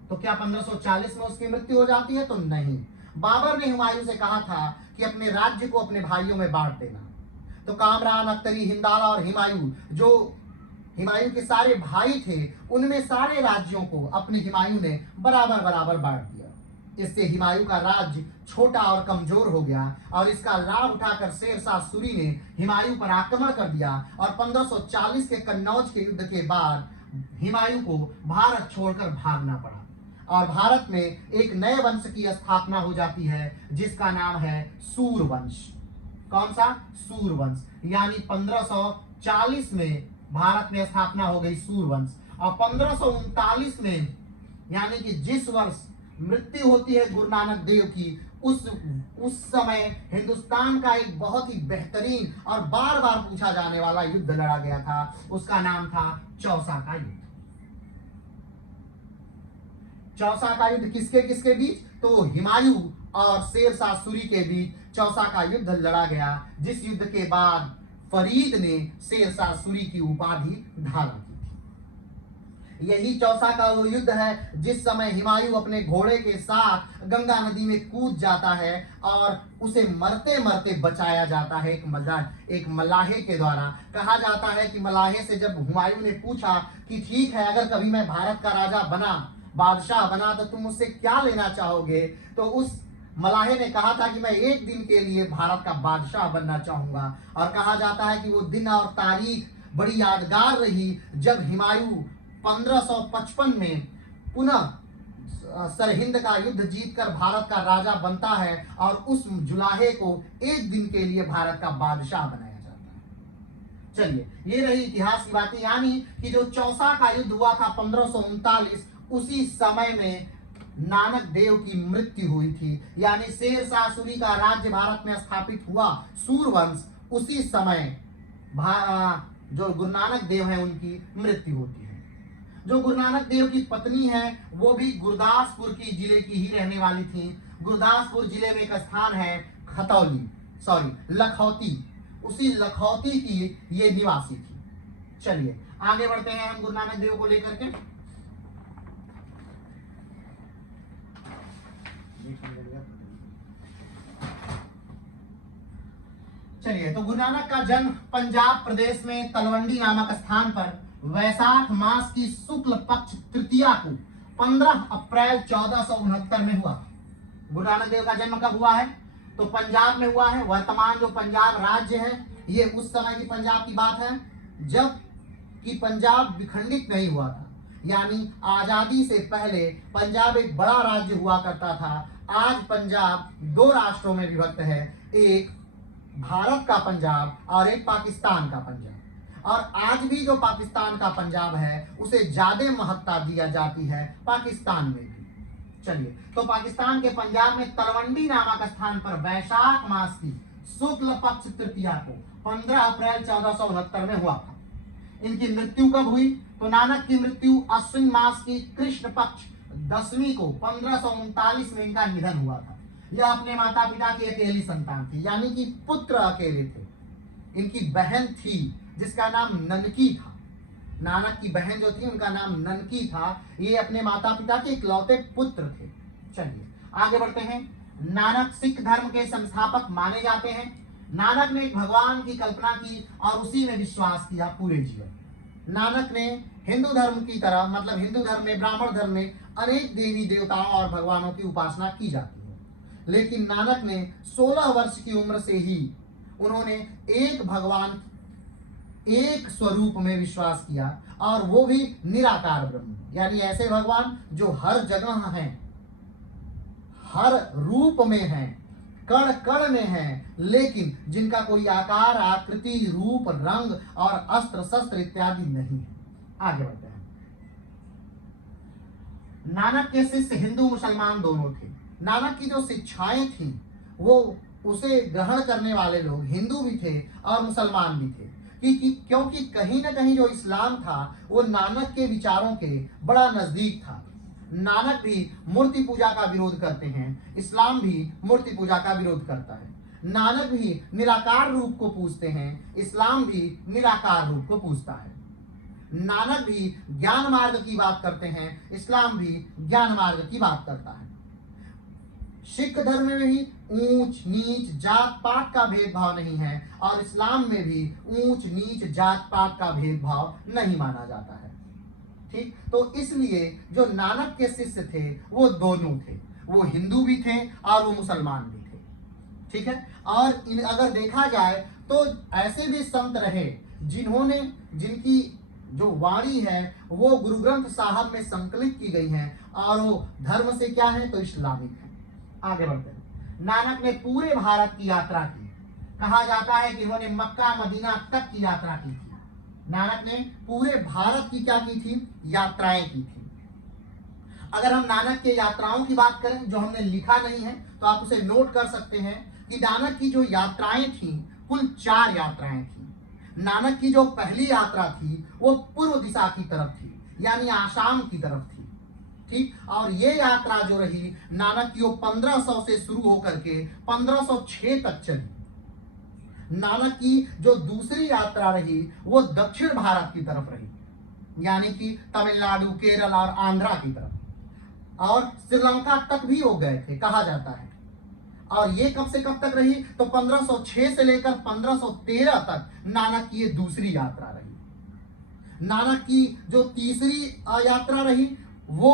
तो क्या 1540 में उसकी मृत्यु हो जाती है? तो नहीं। बाबर ने हुमायूं से कहा था कि अपने राज्य को अपने भाइयों में बांट देना। तो कामरान, अख्तरी, हिंदाला और हुमायूं, जो हुमायूं के सारे भाई थे, उनमें सारे राज्यों को अपने हुमायूं ने बराबर बराबर बांट दिया। इससे हुमायूं का राज्य छोटा और कमजोर हो गया और इसका लाभ उठाकर शेरशाह सूरी ने हुमायूं पर आक्रमण कर दिया और 1540 के कन्नौज के युद्ध के बाद हुमायूं को भारत छोड़कर भागना पड़ा और भारत में एक नए वंश की स्थापना हो जाती है जिसका नाम है सूरवंश। कौन सा? सूरवंश। यानी 1540 में भारत में स्थापना हो गई सूरवंश और 1539 में यानी कि जिस वर्ष मृत्यु होती है गुरु नानक देव की, उस समय हिंदुस्तान का एक बहुत ही बेहतरीन और बार बार पूछा जाने वाला युद्ध लड़ा गया था। उसका नाम था चौसा का युद्ध। चौसा का युद्ध किसके किसके बीच? तो हुमायूं और शेरशाह सूरी के बीच चौसा का युद्ध लड़ा गया, जिस युद्ध के बाद फरीद ने शेरशाह सूरी की उपाधि धारण की थी। यही चौसा का वो युद्ध है जिस समय हुमायूं अपने घोड़े के साथ गंगा नदी में कूद जाता है और उसे मरते मरते बचाया जाता है एक मलाहे के द्वारा। कहा जाता है कि मलाहे से जब हुमायूं ने पूछा कि ठीक है, अगर कभी मैं भारत का राजा बना, बादशाह बना, तो तुम मुझसे क्या लेना चाहोगे? तो उस मलाहे ने कहा था कि मैं एक दिन के लिए भारत का बादशाह बनना चाहूंगा। और कहा जाता है कि वो दिन और तारीख बड़ी यादगार रही जब हुमायूं 1555 में पुनः सरहिंद का युद्ध जीतकर भारत का राजा बनता है और उस जुलाहे को एक दिन के लिए भारत का बादशाह बनाया जाता है। चलिए, ये रही इतिहास की बातें, यानी कि जो चौसा का युद्ध हुआ था 1539, उसी समय में नानक देव की मृत्यु हुई थी। यानी शेरशाह सूरी का राज्य भारत में स्थापित हुआ सूरवंश, उसी समय जो गुरु नानक देव है उनकी मृत्यु होती है। जो गुरु नानक देव की पत्नी है वो भी गुरदासपुर की जिले की ही रहने वाली थी। गुरदासपुर जिले में एक स्थान है लखौती, उसी लखौती की ये निवासी थी। चलिए आगे बढ़ते हैं हम गुरु नानक देव को लेकर के। चलिए, तो गुरु नानक का जन्म पंजाब प्रदेश में तलवंडी नामक स्थान पर वैशाख मास की शुक्ल पक्ष तृतीया को 15 अप्रैल 1469 में हुआ। गुरु नानक देव का जन्म कब हुआ है? तो पंजाब में हुआ है। वर्तमान जो पंजाब राज्य है ये उस समय की पंजाब की बात है जब कि पंजाब विखंडित नहीं हुआ था, यानी आजादी से पहले पंजाब एक बड़ा राज्य हुआ करता था। आज पंजाब 2 राष्ट्रों में विभक्त है, एक भारत का पंजाब और एक पाकिस्तान का पंजाब। और आज भी जो पाकिस्तान का पंजाब है उसे ज्यादा महत्ता दिया जाती है पाकिस्तान में भी। चलिए, तो पाकिस्तान के पंजाब में तलवंडी नामक स्थान पर वैशाख मास की शुक्ल पक्ष तृतीया को 15 अप्रैल 1469 में हुआ था। इनकी मृत्यु कब हुई? तो नानक की मृत्यु अश्विन मास की कृष्ण पक्ष दसवीं को 1539 में इनका निधन हुआ था। यह अपने माता पिता की अकेली संतान थी, यानी कि पुत्र अकेले थे। इनकी बहन थी जिसका नाम ननकी था। नानक की बहन जो थी उनका नाम ननकी था। ये अपने माता पिता के इकलौते पुत्र थे। चलिए आगे बढ़ते हैं। नानक सिख धर्म के संस्थापक माने जाते हैं। नानक ने एक भगवान की कल्पना की और उसी में विश्वास किया पूरे जीवन। नानक ने हिंदू धर्म की तरह, मतलब हिंदू धर्म में, ब्राह्मण धर्म में अनेक देवी देवताओं और भगवानों की उपासना की जाती है, लेकिन नानक ने 16 वर्ष की उम्र से ही उन्होंने एक भगवान, एक स्वरूप में विश्वास किया, और वो भी निराकार ब्रह्म, यानी ऐसे भगवान जो हर जगह हैं, हर रूप में हैं, कण कण में हैं, लेकिन जिनका कोई आकार, आकृति, रूप, रंग और अस्त्र शस्त्र इत्यादि नहीं है। आगे बढ़ते हैं। नानक के शिष्य हिंदू मुसलमान दोनों थे। नानक की जो शिक्षाएं थी वो उसे ग्रहण करने वाले लोग हिंदू भी थे और मुसलमान भी थे, क्योंकि कहीं ना कहीं जो इस्लाम था वो नानक के विचारों के बड़ा नजदीक था। नानक भी मूर्ति पूजा का विरोध करते हैं, इस्लाम भी मूर्ति पूजा का विरोध करता है। नानक भी निराकार रूप को पूजते हैं, इस्लाम भी निराकार रूप को पूजता है। नानक भी ज्ञान मार्ग की बात करते हैं, इस्लाम भी ज्ञान मार्ग की बात करता है। सिख धर्म में भी ऊंच नीच जात पात का भेदभाव नहीं है, और इस्लाम में भी ऊंच नीच जात पात का भेदभाव नहीं माना जाता है। ठीक, तो इसलिए जो नानक के शिष्य थे वो दोनों थे, वो हिंदू भी थे और वो मुसलमान भी थे। ठीक है, और अगर देखा जाए तो ऐसे भी संत रहे जिनकी जो वाणी है वो गुरु ग्रंथ साहब में संकलित की गई है, और वो धर्म से क्या है? तो इस्लामिक है। आगे बढ़ते हैं। नानक ने पूरे भारत की यात्रा की। कहा जाता है कि उन्होंने मक्का मदीना तक की यात्रा की थी। नानक ने पूरे भारत की क्या की थी? यात्राएं की थी। अगर हम नानक के यात्राओं की बात करें, जो हमने लिखा नहीं है तो आप उसे नोट कर सकते हैं कि नानक की जो यात्राएं थी कुल 4 यात्राएं थी। नानक की जो पहली यात्रा थी वो पूर्व दिशा की तरफ थी, यानी आसाम की तरफ थी। ठीक, और ये यात्रा जो रही नानक की वो 1500 से शुरू होकर के 1506 तक चली। नानक की जो दूसरी यात्रा रही वो दक्षिण भारत की तरफ रही, यानी कि तमिलनाडु, केरल और आंध्रा की तरफ, और श्रीलंका तक भी हो गए थे कहा जाता है। और ये कब से कब तक रही? तो 1506 से लेकर 1513 तक नानक की ये दूसरी यात्रा रही। नानक की जो तीसरी यात्रा रही वो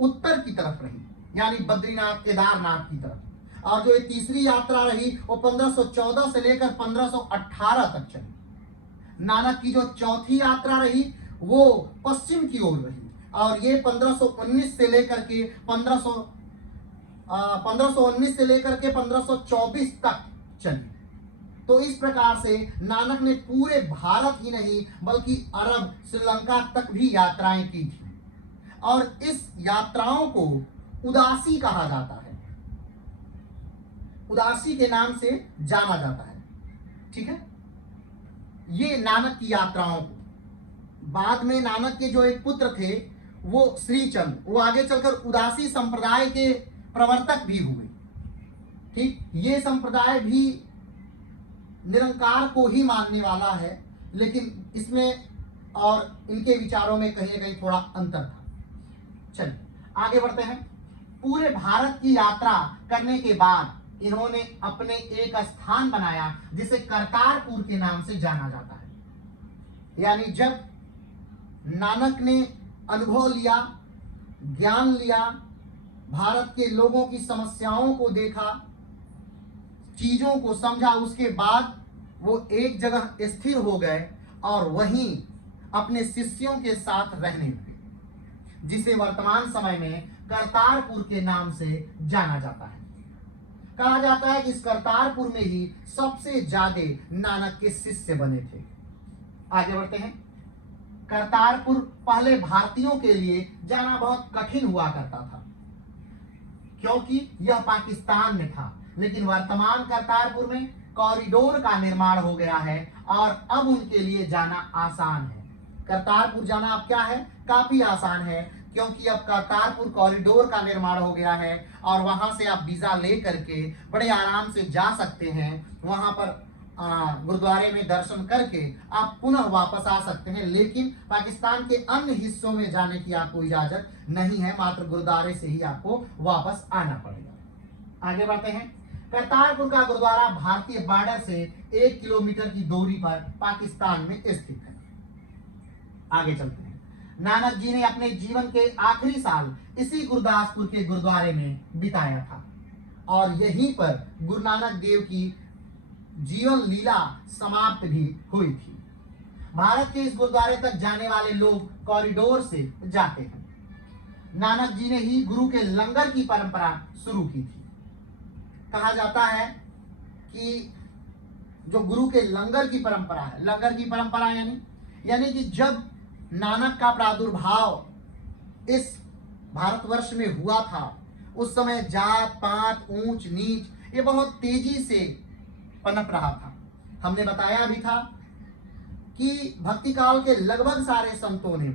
उत्तर की तरफ रही, यानी बद्रीनाथ, केदारनाथ की तरफ। और जो ये तीसरी यात्रा रही वो 1514 से लेकर 1518 तक चली। नानक की जो चौथी यात्रा रही वो पश्चिम की ओर रही, और ये 1519 से लेकर के 1524 तक चली। तो इस प्रकार से नानक ने पूरे भारत ही नहीं बल्कि अरब, श्रीलंका तक भी यात्राएं की थी, और इस यात्राओं को उदासी कहा जाता है, उदासी के नाम से जाना जाता है। ठीक है, ये नानक की यात्राओं को। बाद में नानक के जो एक पुत्र थे वो श्रीचंद, वो आगे चलकर उदासी संप्रदाय के प्रवर्तक भी हुए। ठीक, ये संप्रदाय भी निरंकार को ही मानने वाला है, लेकिन इसमें और इनके विचारों में कहीं ना कहीं थोड़ा अंतर था। चलिए आगे बढ़ते हैं। पूरे भारत की यात्रा करने के बाद इन्होंने अपने एक स्थान बनाया जिसे करतारपुर के नाम से जाना जाता है। यानी जब नानक ने अनुभव लिया, ज्ञान लिया, भारत के लोगों की समस्याओं को देखा, चीजों को समझा, उसके बाद वो एक जगह स्थिर हो गए और वहीं अपने शिष्यों के साथ रहने लगे, जिसे वर्तमान समय में करतारपुर के नाम से जाना जाता है। कहा जाता है कि इस करतारपुर में ही सबसे ज्यादा नानक के शिष्य बने थे। आगे बढ़ते हैं। करतारपुर पहले भारतीयों के लिए जाना बहुत कठिन हुआ करता था। क्योंकि यह पाकिस्तान में था। लेकिन वर्तमान करतारपुर में कॉरिडोर का निर्माण हो गया है और अब उनके लिए जाना आसान है। करतारपुर जाना अब क्या है, काफी आसान है, क्योंकि अब करतारपुर कॉरिडोर का निर्माण हो गया है और वहां से आप वीजा ले करके बड़े आराम से जा सकते हैं। वहां पर गुरुद्वारे में दर्शन करके आप पुनः वापस आ सकते हैं। लेकिन पाकिस्तान के अन्य हिस्सों में जाने की आपको इजाजत नहीं है, मात्र गुरुद्वारे से ही आपको वापस आना पड़ेगा। आगे बढ़ते हैं। करतारपुर का गुरुद्वारा भारतीय बॉर्डर से 1 किलोमीटर की दूरी पर पाकिस्तान में स्थित है। आगे चलते हैं। नानक जी ने अपने जीवन के आखिरी साल इसी गुरदासपुर के गुरुद्वारे में बिताया था और यहीं पर गुरु नानक देव की जीवन लीला समाप्त भी हुई थी। भारत के इस गुरुद्वारे तक जाने वाले लोग कॉरिडोर से जाते हैं। नानक जी ने ही गुरु के लंगर की परंपरा शुरू की थी। कहा जाता है कि जो गुरु के लंगर की परंपरा है, लंगर की परंपरा यानी कि जब नानक का प्रादुर्भाव इस भारतवर्ष में हुआ था, उस समय जात पात ऊंच नीच ये बहुत तेजी से पनप रहा था। हमने बताया भी था कि भक्ति काल के लगभग सारे संतों ने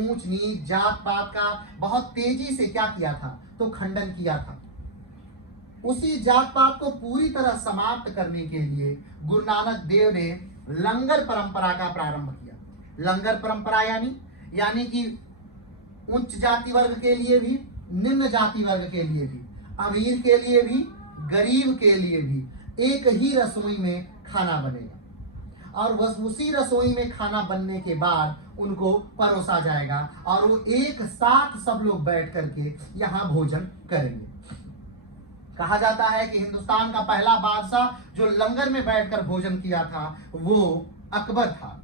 ऊंच नीच जात पात का बहुत तेजी से क्या किया था, तो खंडन किया था। उसी जात पात को पूरी तरह समाप्त करने के लिए गुरु नानक देव ने लंगर परंपरा का प्रारंभ किया। लंगर परंपरा यानी कि उच्च जाति वर्ग के लिए भी, निम्न जाति वर्ग के लिए भी, अमीर के लिए भी, गरीब के लिए भी एक ही रसोई में खाना बनेगा और बस उसी रसोई में खाना बनने के बाद उनको परोसा जाएगा और वो एक साथ सब लोग बैठ करके यहाँ भोजन करेंगे। कहा जाता है कि हिंदुस्तान का पहला बादशाह जो लंगर में बैठकर भोजन किया था वो अकबर था।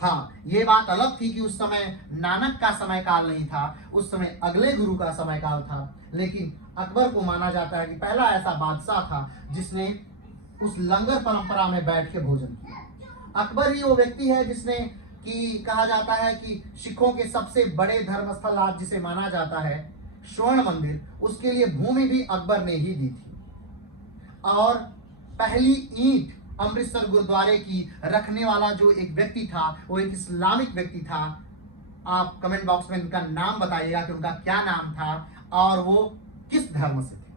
हाँ, ये बात अलग थी कि उस समय नानक का समय काल नहीं था, उस समय अगले गुरु का समय काल था। लेकिन अकबर को माना जाता है कि पहला ऐसा बादशाह था जिसने उस लंगर परंपरा में बैठ के भोजन किया। अकबर ही वो व्यक्ति है जिसने कि कहा जाता है कि सिखों के सबसे बड़े धर्मस्थल आज जिसे माना जाता है स्वर्ण मंदिर, उसके लिए भूमि भी अकबर ने ही दी थी। और पहली ईंट अमृतसर गुरुद्वारे की रखने वाला जो एक व्यक्ति था वो एक इस्लामिक व्यक्ति था। आप कमेंट बॉक्स में उनका नाम बताइएगा कि उनका क्या नाम था और वो किस धर्म से थे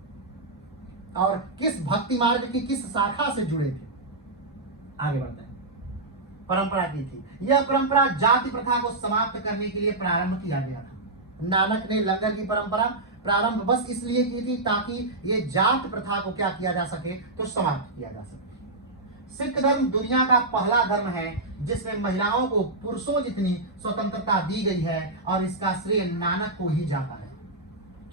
और किस भक्ति मार्ग की किस शाखा से जुड़े थे। आगे बढ़ते हैं। परंपरा की थी यह परंपरा जाति प्रथा को समाप्त करने के लिए प्रारंभ किया गया था। नानक ने लंगर की परंपरा प्रारंभ बस इसलिए की थी ताकि ये जात प्रथा को क्या किया जा सके, तो समाप्त किया जा सके। सिख धर्म दुनिया का पहला धर्म है जिसमें महिलाओं को पुरुषों जितनी स्वतंत्रता दी गई है और इसका श्रेय नानक को ही जाता है।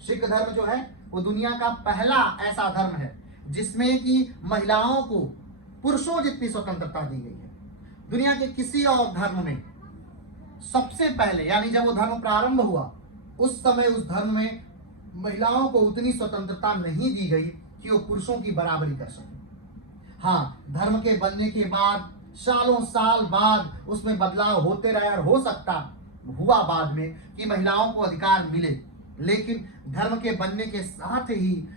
सिख धर्म जो है वो दुनिया का पहला ऐसा धर्म है जिसमें कि महिलाओं को पुरुषों जितनी स्वतंत्रता दी गई है। दुनिया के किसी और धर्म में सबसे पहले यानी जब वो धर्म प्रारंभ हुआ उस समय उस धर्म में महिलाओं को उतनी स्वतंत्रता नहीं दी गई कि वो पुरुषों की बराबरी कर सके। हाँ, धर्म के बनने के बाद सालों साल बाद उसमें बदलाव होते रहे और हो सकता हुआ बाद में कि महिलाओं को अधिकार मिले, लेकिन धर्म के बनने के साथ ही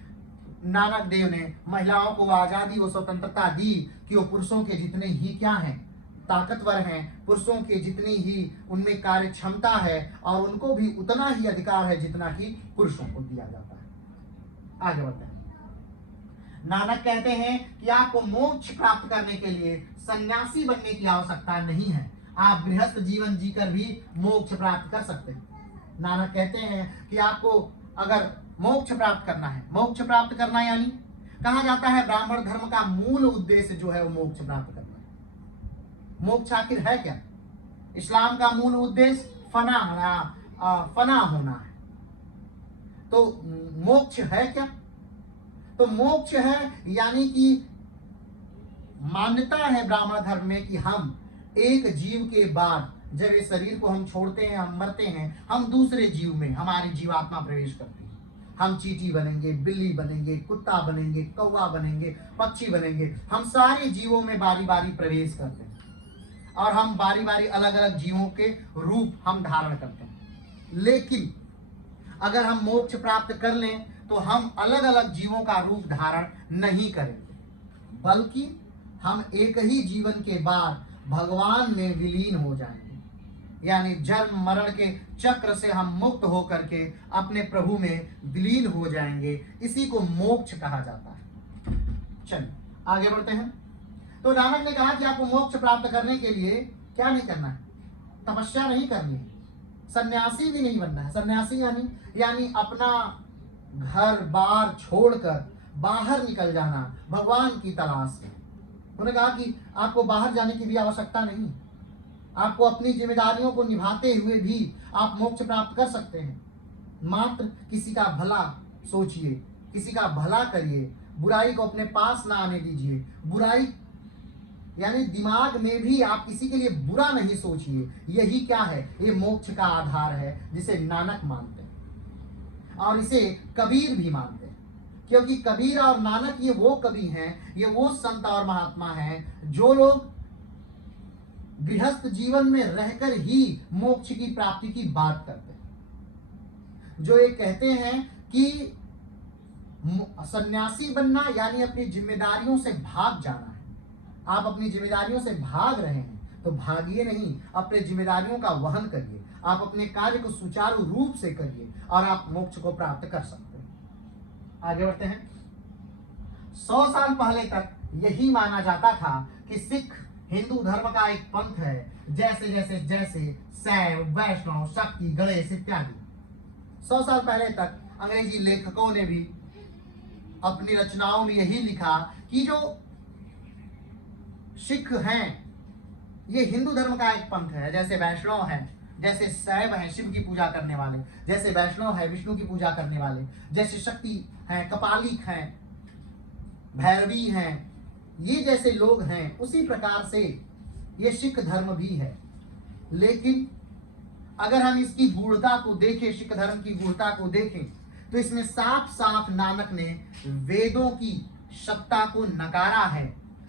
नानक देव ने महिलाओं को आजादी व स्वतंत्रता दी कि वो पुरुषों के जितने ही क्या हैं, ताकतवर हैं, पुरुषों के जितनी ही उनमें कार्य क्षमता है और उनको भी उतना ही अधिकार है जितना कि पुरुषों को दिया जाता है। आगे बढ़ते हैं। नानक कहते हैं कि आपको मोक्ष प्राप्त करने के लिए सन्यासी बनने की आवश्यकता नहीं है, आप गृहस्थ जीवन जीकर भी मोक्ष प्राप्त कर सकते हैं। नानक कहते हैं कि आपको अगर मोक्ष प्राप्त करना है, मोक्ष प्राप्त करना यानी कहा जाता है ब्राह्मण धर्म का मूल उद्देश्य जो है वो मोक्ष प्राप्त करना है। मोक्ष आखिर है क्या? इस्लाम का मूल उद्देश्य फना होना है। तो मोक्ष है क्या? तो मोक्ष है यानी कि मान्यता है ब्राह्मण धर्म में कि हम एक जीव के बाद जब ये शरीर को हम छोड़ते हैं, हम मरते हैं, हम दूसरे जीव में हमारी जीवात्मा प्रवेश करती है। हम चींटी बनेंगे, बिल्ली बनेंगे, कुत्ता बनेंगे, कौवा बनेंगे, पक्षी बनेंगे। हम सारे जीवों में बारी बारी प्रवेश करते हैं और हम बारी बारी अलग अलग जीवों के रूप हम धारण करते हैं। लेकिन अगर हम मोक्ष प्राप्त कर लें तो हम अलग अलग जीवों का रूप धारण नहीं करेंगे, बल्कि हम एक ही जीवन के बाद भगवान में विलीन हो जाएंगे। यानी जन्म मरण के चक्र से हम मुक्त होकर के अपने प्रभु में विलीन हो जाएंगे। इसी को मोक्ष कहा जाता है। चलिए आगे बढ़ते हैं। तो नानक ने कहा कि आपको मोक्ष प्राप्त करने के लिए क्या नहीं करना है, तपस्या नहीं करनी है, सन्यासी भी नहीं बनना है। सन्यासी यानी अपना घर बार छोड़कर बाहर निकल जाना भगवान की तलाश में। उन्होंने कहा कि आपको बाहर जाने की भी आवश्यकता नहीं, आपको अपनी जिम्मेदारियों को निभाते हुए भी आप मोक्ष प्राप्त कर सकते हैं। मात्र किसी का भला सोचिए, किसी का भला करिए, बुराई को अपने पास ना आने दीजिए। बुराई यानी दिमाग में भी आप किसी के लिए बुरा नहीं सोचिए। यही क्या है, ये मोक्ष का आधार है, जिसे नानक मानते हैं और इसे कबीर भी मानते हैं। क्योंकि कबीर और नानक ये वो कवि हैं, ये वो संत और महात्मा हैं जो लोग गृहस्थ जीवन में रहकर ही मोक्ष की प्राप्ति की बात करते हैं। जो ये कहते हैं कि सन्यासी बनना यानी अपनी जिम्मेदारियों से भाग जाना है। आप अपनी जिम्मेदारियों से भाग रहे हैं तो भागिए नहीं, अपने जिम्मेदारियों का वहन करिए, आप अपने कार्य को सुचारू रूप से करिए और आप मोक्ष को प्राप्त कर सकते हैं। आगे बढ़ते हैं। 100 साल पहले तक यही माना जाता था कि सिख हिंदू धर्म का एक पंथ है, जैसे शैव, वैष्णव, शक्ति, गणेश इत्यादि। 100 साल पहले तक अंग्रेजी लेखकों ने भी अपनी रचनाओं में यही लिखा कि जो सिख हैं ये हिंदू धर्म का एक पंथ है। जैसे वैष्णव है, जैसे शैव है शिव की पूजा करने वाले, जैसे वैष्णव है विष्णु की पूजा करने वाले, जैसे शक्ति है, कपालिक हैं, भैरवी हैं, ये जैसे लोग हैं, उसी प्रकार से ये सिख धर्म भी है। लेकिन अगर हम इसकी गूढ़ता को देखें, सिख धर्म की गूढ़ता को देखें, तो इसमें साफ साफ नानक ने वेदों की सत्ता को नकारा है,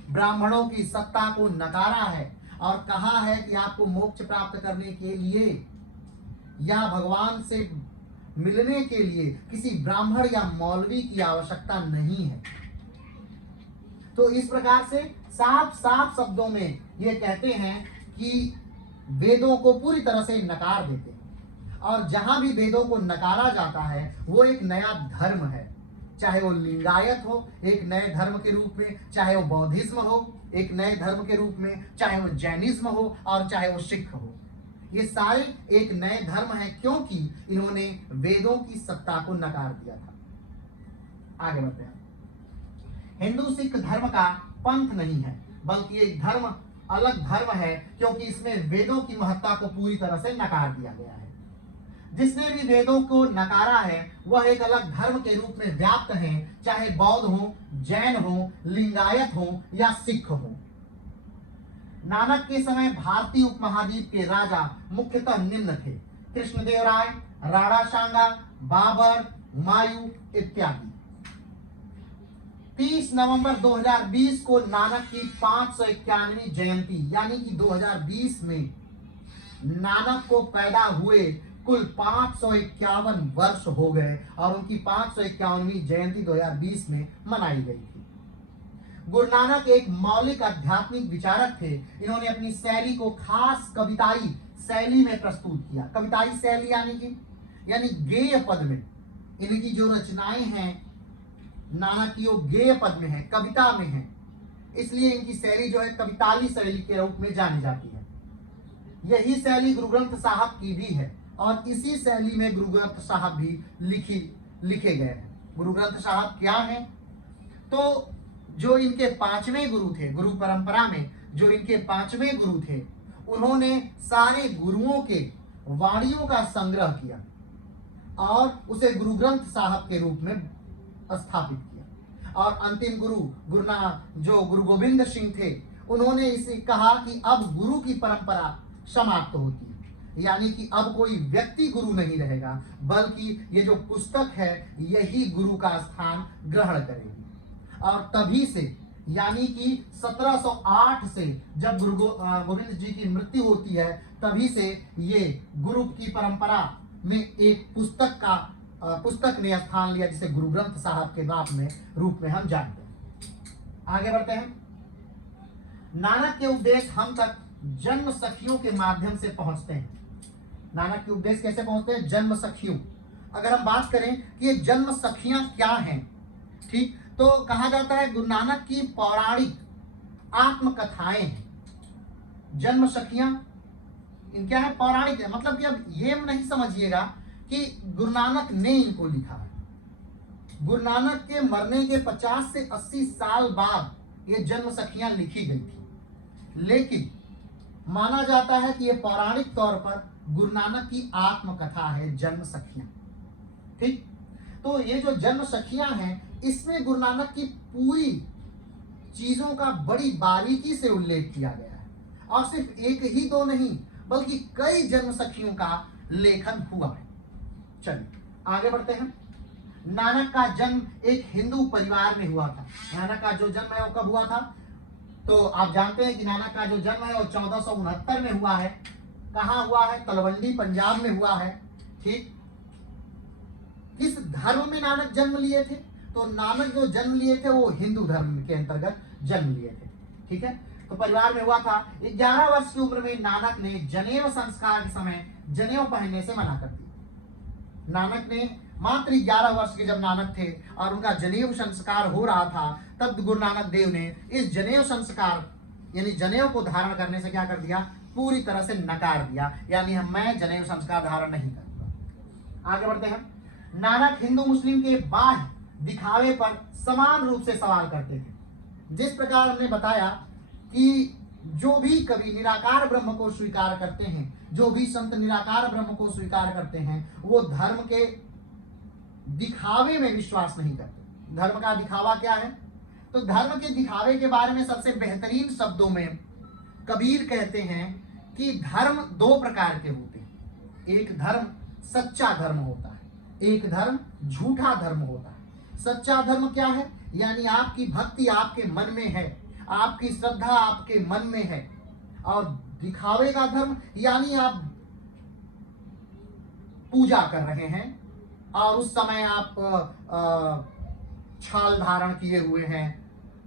ब्राह्मणों की सत्ता को नकारा है और कहा है कि आपको मोक्ष प्राप्त करने के लिए या भगवान से मिलने के लिए किसी ब्राह्मण या मौलवी की आवश्यकता नहीं है। तो इस प्रकार से साफ साफ शब्दों में ये कहते हैं कि वेदों को पूरी तरह से नकार देते हैं और जहां भी वेदों को नकारा जाता है वो एक नया धर्म है, चाहे वो लिंगायत हो एक नए धर्म के रूप में, चाहे वो बौद्धिज्म हो एक नए धर्म के रूप में, चाहे वो जैनिज्म हो और चाहे वो सिख हो। ये सारे एक नए धर्म हैं क्योंकि इन्होंने वेदों की सत्ता को नकार दिया था। आगे बढ़ते हैं। हिंदू सिख धर्म का पंथ नहीं है, बल्कि एक धर्म अलग धर्म है क्योंकि इसमें वेदों की महत्ता को पूरी तरह से नकार दिया गया है। जिसने भी वेदों को नकारा है वह एक अलग धर्म के रूप में व्याप्त है, चाहे बौद्ध हो, जैन हो, लिंगायत हो या सिख हो। नानक के समय भारतीय उपमहाद्वीप के राजा मुख्यतः निम्न थे: कृष्णदेवराय, राणा सांगा, बाबर, हुमायूं इत्यादि। 30 नवंबर 2020 को नानक की 551वीं जयंती यानी कि 2020 में नानक को पैदा हुए कुल 551 वर्ष हो गए और उनकी 551वीं जयंती 2020 में मनाई गई थी। गुरु नानक एक मौलिक आध्यात्मिक विचारक थे। इन्होंने अपनी शैली को खास कविताई शैली में प्रस्तुत किया। कविताई शैली यानी गेय पद में इनकी जो रचनाएं हैं नानक की वो गेय पद में है, कविता में है, इसलिए इनकी शैली जो है कविताली शैली के रूप में जानी जाती है। यही शैली गुरु ग्रंथ साहब की भी है और इसी शैली में गुरु ग्रंथ साहब भी लिखे गए हैं। गुरु ग्रंथ साहब क्या है? तो जो इनके 5वें गुरु थे, गुरु परंपरा में जो इनके 5वें गुरु थे, उन्होंने सारे गुरुओं के वाणियों का संग्रह किया और उसे गुरु ग्रंथ साहब के रूप में स्थापित किया। और अंतिम गुरु जो गुरु गोविंद सिंह थे, उन्होंने इसे कहा कि अब गुरु की परंपरा समाप्त होती है, यानी कि अब कोई व्यक्ति गुरु नहीं रहेगा, बल्कि ये जो पुस्तक है यही गुरु का स्थान ग्रहण करेगी। और तभी से यानी कि 1708 से जब गुरु गोविंद जी की मृत्यु होती है, तभी से ये गुरु की परंपरा में एक पुस्तक का पुस्तक ने स्थान लिया जिसे गुरु ग्रंथ साहब के नाम में रूप में हम जानते हैं। आगे बढ़ते हैं। नानक के उपदेश हम तक जन्म सखियों के माध्यम से पहुंचते हैं। नानक के उपदेश कैसे पहुंचते हैं? जन्म सखियों। अगर हम बात करें कि ये जन्म सखियां क्या हैं, ठीक, तो कहा जाता है गुरु नानक की पौराणिक आत्मकथाएं हैं जन्म सखियां। इन क्या है? पौराणिक है। मतलब कि अब ये नहीं समझिएगा कि गुरु नानक ने इनको लिखा है। गुरु नानक के मरने के 50 से 80 साल बाद ये जन्म सखियां लिखी गई थी, लेकिन माना जाता है कि ये पौराणिक तौर पर गुरु नानक की आत्मकथा है जन्म सखियां। ठीक, तो ये जो जन्म सखियां हैं इसमें गुरु नानक की पूरी चीजों का बड़ी बारीकी से उल्लेख किया गया है, और सिर्फ एक ही दो नहीं बल्कि कई जन्म सखियों का लेखन हुआ है। चलिए आगे बढ़ते हैं। नानक का जन्म एक हिंदू परिवार में हुआ था। नानक का जो जन्म है वो कब हुआ था? तो आप जानते हैं कि नानक का जो जन्म है वो 1469 में हुआ है। कहाँ हुआ है? तलवंडी पंजाब में हुआ है। ठीक, किस धर्म में नानक जन्म लिए थे? तो नानक जो जन्म लिए थे वो हिंदू धर्म के अंतर्गत जन्म लिए थे। ठीक है, तो परिवार में हुआ था। 11 वर्ष की उम्र में नानक ने जनेऊ संस्कार के समय जनेऊ पहनने से मना कर दिया। नानक ने मात्र 11 वर्ष के जब नानक थे और उनका जनेऊ संस्कार हो रहा था, तब गुरु नानक देव ने इस जनेऊ संस्कार यानी जनेऊ को धारण करने से क्या कर दिया? पूरी तरह से नकार दिया, यानी मैं जनेऊ संस्कार धारण नहीं करूंगा। आगे बढ़ते हैं। नानक हिंदू मुस्लिम के बाह्य दिखावे पर समान रूप से सवाल करते थे। जिस प्रकार हमने बताया कि जो भी कवि निराकार ब्रह्म को स्वीकार करते हैं, जो भी संत निराकार ब्रह्म को स्वीकार करते हैं, वो धर्म के दिखावे में विश्वास नहीं करते। धर्म का दिखावा क्या है? तो धर्म के दिखावे के बारे में सबसे बेहतरीन शब्दों में कबीर कहते हैं कि धर्म 2 प्रकार के होते हैं। एक धर्म सच्चा धर्म होता है, एक धर्म झूठा धर्म होता है। सच्चा धर्म क्या है? यानी आपकी भक्ति आपके मन में है, आपकी श्रद्धा आपके मन में है। और दिखावे का धर्म यानी आप पूजा कर रहे हैं और उस समय आप छाल धारण किए हुए हैं,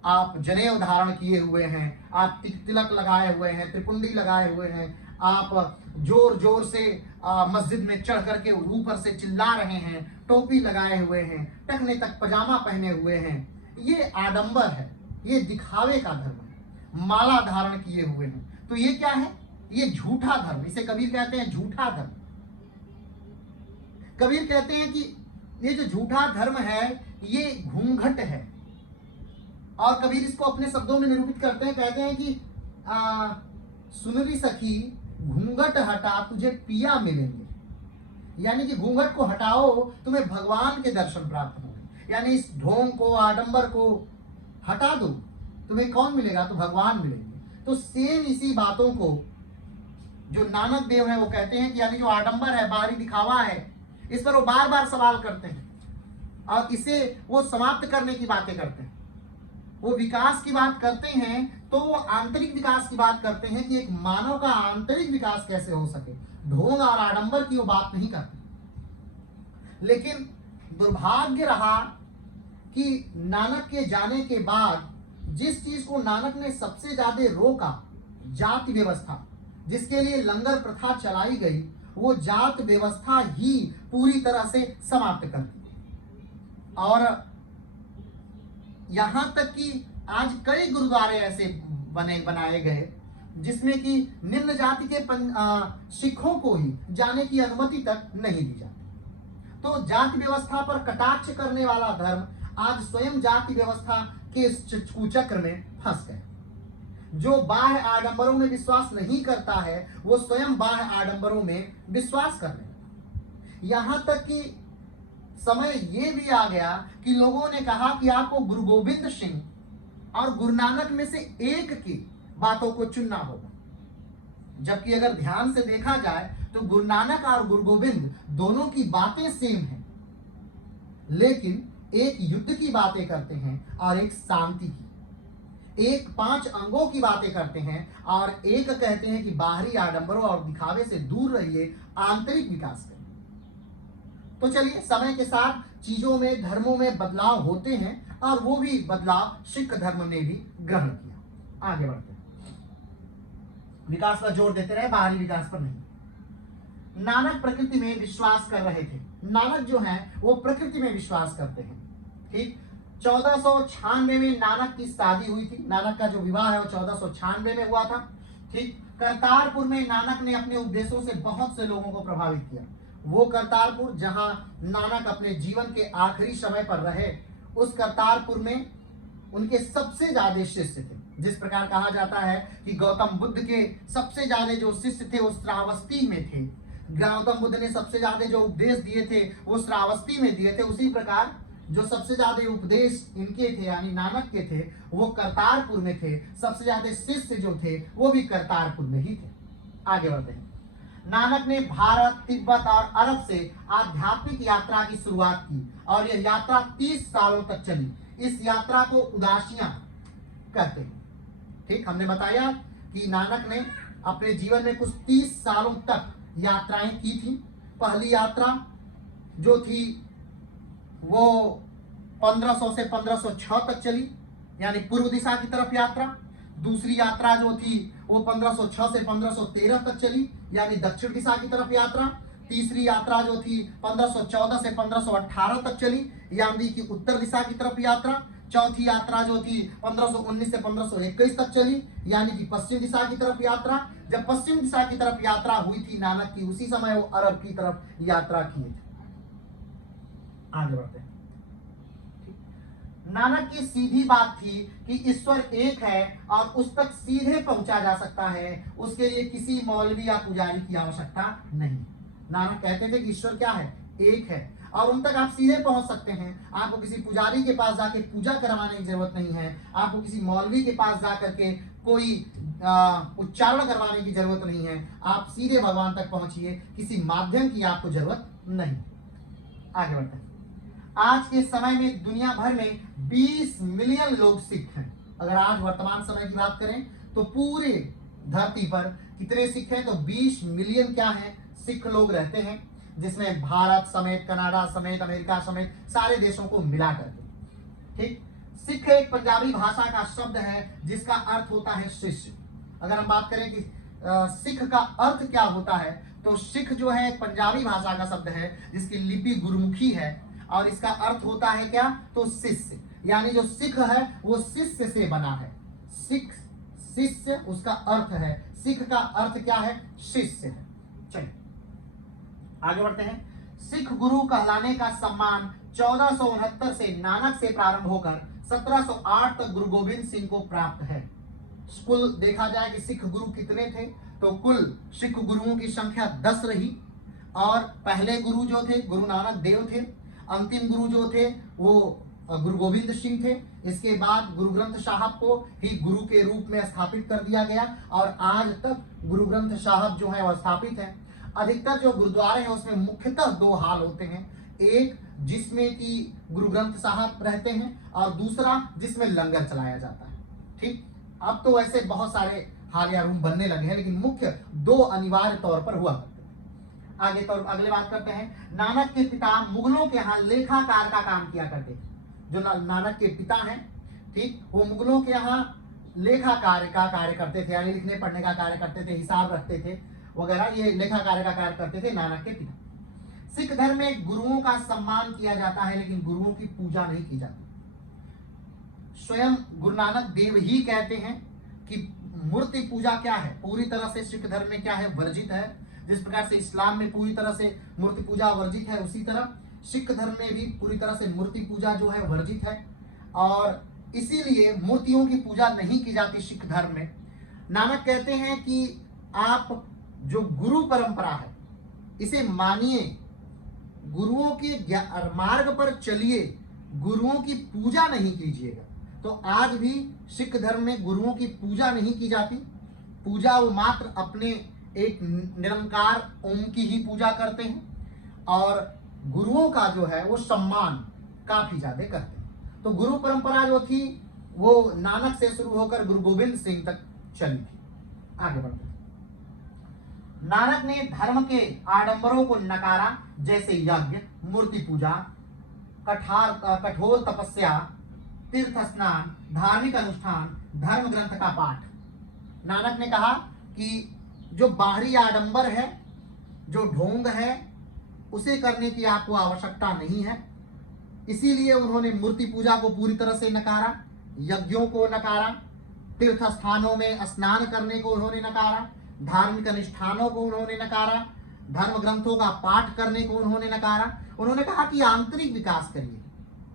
आप जनेऊ धारण किए हुए हैं, आप तिलक लगाए हुए हैं, त्रिपुंडी लगाए हुए हैं, आप जोर जोर से मस्जिद में चढ़ करके ऊपर से चिल्ला रहे हैं, टोपी लगाए हुए हैं, टखने तक पजामा पहने हुए हैं। ये आडंबर है, ये दिखावे का धर्म है। माला धारण किए हुए हैं, तो ये क्या है? ये झूठा धर्म, इसे कबीर कहते हैं झूठा धर्म। कबीर कहते हैं कि ये जो झूठा धर्म है ये घूंघट है। और कबीर इसको अपने शब्दों में निरूपित करते हैं, कहते हैं कि सुनरी सखी घूंघट हटा तुझे पिया मिलेंगे। यानी कि घूंघट को हटाओ तुम्हें भगवान के दर्शन प्राप्त होंगे। यानी इस ढोंग को, आडंबर को हटा दो, तुम्हें कौन मिलेगा? तो भगवान मिलेंगे। तो सेम इसी बातों को जो नानक देव है वो कहते हैं कि यानी जो आडंबर है, बाहरी दिखावा है, इस पर वो बार बार सवाल करते हैं और इसे वो समाप्त करने की बातें करते हैं। वो विकास की बात करते हैं तो वो आंतरिक विकास की बात करते हैं कि एक मानव का आंतरिक विकास कैसे हो सके। ढोंग और आडंबर की वो बात नहीं करते। लेकिन दुर्भाग्य रहा कि नानक के जाने के बाद जिस चीज को नानक ने सबसे ज्यादा रोका, जाति व्यवस्था, जिसके लिए लंगर प्रथा चलाई गई, वो जात व्यवस्था ही पूरी तरह से समाप्त कर दी। और यहां तक कि आज कई गुरुद्वारे ऐसे बनाए गए जिसमें कि निम्न जाति के सिखों को ही जाने की अनुमति तक नहीं दी जाती। तो जाति व्यवस्था पर कटाक्ष करने वाला धर्म आज स्वयं जाति व्यवस्था के कुचक्र में फंस गए। जो बाह्य आडंबरों में विश्वास नहीं करता है वो स्वयं बाह्य आडंबरों में विश्वास करने लगा। यहां तक कि समय ये भी आ गया कि लोगों ने कहा कि आपको गुरु गोविंद सिंह और गुरु नानक में से एक की बातों को चुनना होगा। जबकि अगर ध्यान से देखा जाए तो गुरु नानक और गुरु गोविंद दोनों की बातें सेम हैं, लेकिन एक युद्ध की बातें करते हैं और एक शांति की, एक 5 अंगों की बातें करते हैं और एक कहते हैं कि बाहरी आडंबरों और दिखावे से दूर रहिए, आंतरिक विकास करिए। तो चलिए, समय के साथ चीजों में, धर्मों में बदलाव होते हैं और वो भी बदलाव सिख धर्म ने भी ग्रहण किया। आगे बढ़ते हैं, विकास पर जोर देते रहे, बाहरी विकास पर नहीं। नानक प्रकृति में विश्वास कर रहे थे। नानक जो है वो प्रकृति में विश्वास करते हैं। ठीक, 1496 में नानक की शादी हुई थी। नानक का जो विवाह है वो 1496 में हुआ था। ठीक, करतारपुर में नानक ने अपने उपदेशों से बहुत से लोगों को प्रभावित किया। वो करतारपुर जहां नानक अपने जीवन के आखिरी समय पर रहे, उस करतारपुर में उनके सबसे ज्यादा शिष्य थे। जिस प्रकार कहा जाता है कि गौतम बुद्ध के सबसे ज्यादा जो शिष्य थे वो श्रावस्ती में थे, गौतम बुद्ध ने सबसे ज्यादा जो उपदेश दिए थे वो श्रावस्ती में दिए थे, उसी प्रकार जो सबसे ज्यादा उपदेश इनके थे यानी नानक के थे वो करतारपुर में थे। सबसे ज्यादा शिष्य जो थे वो भी करतारपुर में ही थे। आगे बढ़ते हैं, नानक ने भारत, तिब्बत और अरब से आध्यात्मिक यात्रा की शुरुआत की और यह यात्रा 30 सालों तक चली। इस यात्रा को उदासियां कहते हैं। ठीक, हमने बताया कि नानक ने अपने जीवन में कुछ 30 सालों तक यात्राएं की थी। पहली यात्रा जो थी वो 1500 से 1506 तक चली, यानी पूर्व दिशा की तरफ यात्रा। दूसरी यात्रा जो थी वो 1506 से 1513 तक चली, यानी दक्षिण दिशा की तरफ यात्रा। तीसरी यात्रा जो थी 1514 से 1518 तक चली, यानी कि उत्तर दिशा की तरफ यात्रा। चौथी यात्रा जो थी 1519 से 1521 तक चली, यानी कि पश्चिम दिशा की तरफ यात्रा। जब पश्चिम दिशा की तरफ यात्रा हुई थी नानक की, उसी समय वो अरब की तरफ यात्रा किए थे। आगे बढ़ते हैं, नानक की सीधी बात थी कि ईश्वर एक है और उस तक सीधे पहुंचा जा सकता है, उसके लिए किसी मौलवी या पुजारी की आवश्यकता नहीं। नानक कहते थे कि ईश्वर क्या है, एक है और उन तक आप सीधे पहुंच सकते हैं। आपको किसी पुजारी के पास जाके पूजा करवाने की जरूरत नहीं है, आपको किसी मौलवी के पास जाकर के कोई उच्चारण करवाने की जरूरत नहीं है। आप सीधे भगवान तक पहुंचिए, किसी माध्यम की आपको जरूरत नहीं। आगे बढ़ते हैं, आज के समय में दुनिया भर में 20 मिलियन लोग सिख हैं। अगर आज वर्तमान समय की बात करें तो पूरे धरती पर कितने सिख हैं, तो 20 मिलियन क्या है, सिख लोग रहते हैं, जिसमें भारत समेत, कनाडा समेत, अमेरिका समेत सारे देशों को मिला करके। ठीक, सिख एक पंजाबी भाषा का शब्द है जिसका अर्थ होता है शिष्य। अगर हम बात करें कि सिख का अर्थ क्या होता है, तो सिख जो है एक पंजाबी भाषा का शब्द है जिसकी लिपि गुरुमुखी है और इसका अर्थ होता है क्या, तो शिष्य। यानी जो सिख है वो शिष्य से बना है। सिख शिष्य उसका अर्थ है, सिख का अर्थ क्या है, शिष्य है। चलिए आगे बढ़ते हैं, सिख गुरु कहलाने का सम्मान 1469 से नानक से प्रारंभ होकर 1708 तक गुरु गोविंद सिंह को प्राप्त है। कुल देखा जाए कि सिख गुरु कितने थे, तो कुल सिख गुरुओं की संख्या 10 रही और पहले गुरु जो थे गुरु नानक देव थे, अंतिम गुरु जो थे वो गुरु गोविंद सिंह थे। इसके बाद गुरु ग्रंथ साहब को ही गुरु के रूप में स्थापित कर दिया गया और आज तक गुरु ग्रंथ साहब जो है वह स्थापित है। अधिकतर जो गुरुद्वारे हैं उसमें मुख्यतः 2 हाल होते हैं, एक जिसमें कि गुरु ग्रंथ साहब रहते हैं और दूसरा जिसमें लंगर चलाया जाता है। ठीक, अब तो ऐसे बहुत सारे हाल या रूम बनने लगे हैं, लेकिन मुख्य 2 अनिवार्य तौर पर हुआ करते थे। आगे तो अगले बात करते हैं, नानक के पिता मुगलों के यहाँ लेखाकार का काम किया करते थे। जो नानक के पिता हैं, ठीक, वो मुगलों के यहाँ लेखाकार का कार्य करते थे, यानी लिखने पढ़ने का कार्य करते थे, हिसाब रखते थे वगैरह, ये लेखा कार्य का कार्य करते थे नानक के पिता। सिख धर्म में गुरुओं का सम्मान किया जाता है लेकिन गुरुओं की पूजा नहीं की जाती। स्वयं गुरु नानक देव ही कहते हैं कि मूर्ति पूजा क्या है, पूरी तरह से सिख धर्म में क्या है, वर्जित है। जिस प्रकार से इस्लाम में पूरी तरह से मूर्ति पूजा वर्जित है, उसी तरह सिख धर्म में भी पूरी तरह से मूर्ति पूजा जो है वर्जित है और इसीलिए मूर्तियों की पूजा नहीं की जाती सिख धर्म में। नानक कहते हैं कि आप जो गुरु परंपरा है इसे मानिए, गुरुओं के मार्ग पर चलिए, गुरुओं की पूजा नहीं कीजिएगा। तो आज भी सिख धर्म में गुरुओं की पूजा नहीं की जाती। पूजा वो मात्र अपने एक निरंकार ओम की ही पूजा करते हैं और गुरुओं का जो है वो सम्मान काफी ज्यादा करते हैं। तो गुरु परंपरा जो थी वो नानक से शुरू होकर गुरु गोविंद सिंह तक चली थी। आगे बढ़ते हैं, नानक ने धर्म के आडंबरों को नकारा, जैसे यज्ञ, मूर्ति पूजा, कठोर तपस्या, तीर्थ स्नान, धार्मिक अनुष्ठान, धर्म ग्रंथ का पाठ। नानक ने कहा कि जो बाहरी आडंबर है, जो ढोंग है, उसे करने की आपको आवश्यकता नहीं है। इसीलिए उन्होंने मूर्ति पूजा को पूरी तरह से नकारा, यज्ञों को नकारा, तीर्थ स्थानों में स्नान करने को उन्होंने नकारा, धार्मिक अनुष्ठानों को उन्होंने नकारा, धर्म ग्रंथों का पाठ करने को उन्होंने नकारा। उन्होंने कहा कि आंतरिक विकास करिए।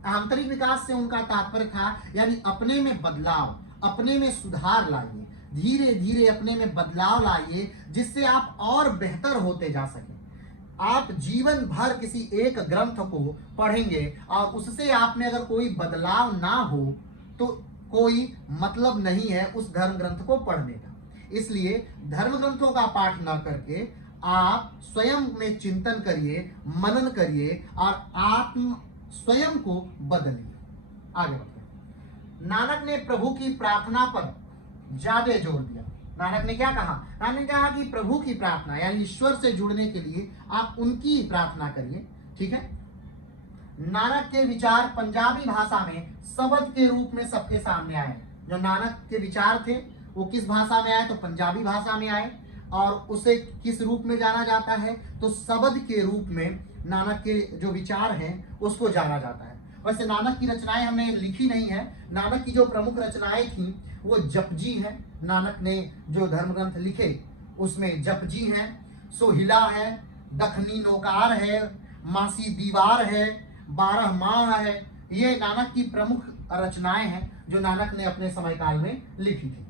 आंतरिक विकास से उनका तात्पर्य था यानी अपने में बदलाव, अपने में सुधार लाइए, धीरे धीरे अपने में बदलाव लाइए, जिससे आप और बेहतर होते जा सकें। आप जीवन भर किसी एक ग्रंथ को पढ़ेंगे और उससे आप में अगर कोई बदलाव ना हो तो कोई मतलब नहीं है उस धर्म ग्रंथ को पढ़ने का। इसलिए धर्म ग्रंथों का पाठ ना करके आप स्वयं में चिंतन करिए, मनन करिए और आत्म स्वयं को बदलिए। आगे बढ़ते। नानक ने प्रभु की प्रार्थना पर ज्यादा जोर दिया। नानक ने क्या कहा? नानक ने कहा कि प्रभु की प्रार्थना यानी ईश्वर से जुड़ने के लिए आप उनकी प्रार्थना करिए। ठीक है। नानक के विचार पंजाबी भाषा में शब्द के रूप में सबके सामने आए। जो नानक के विचार थे वो किस भाषा में आए? तो पंजाबी भाषा में आए। और उसे किस रूप में जाना जाता है? तो शब्द के रूप में नानक के जो विचार हैं उसको जाना जाता है। वैसे नानक की रचनाएं हमने लिखी नहीं है। नानक की जो प्रमुख रचनाएं थी वो जपजी है। नानक ने जो धर्म ग्रंथ लिखे उसमें जपजी है, सोहिला है, दखनी नौकार है, मासी दीवार है, 12 माह है। ये नानक की प्रमुख रचनाएं हैं जो नानक ने अपने समय काल में लिखी थी।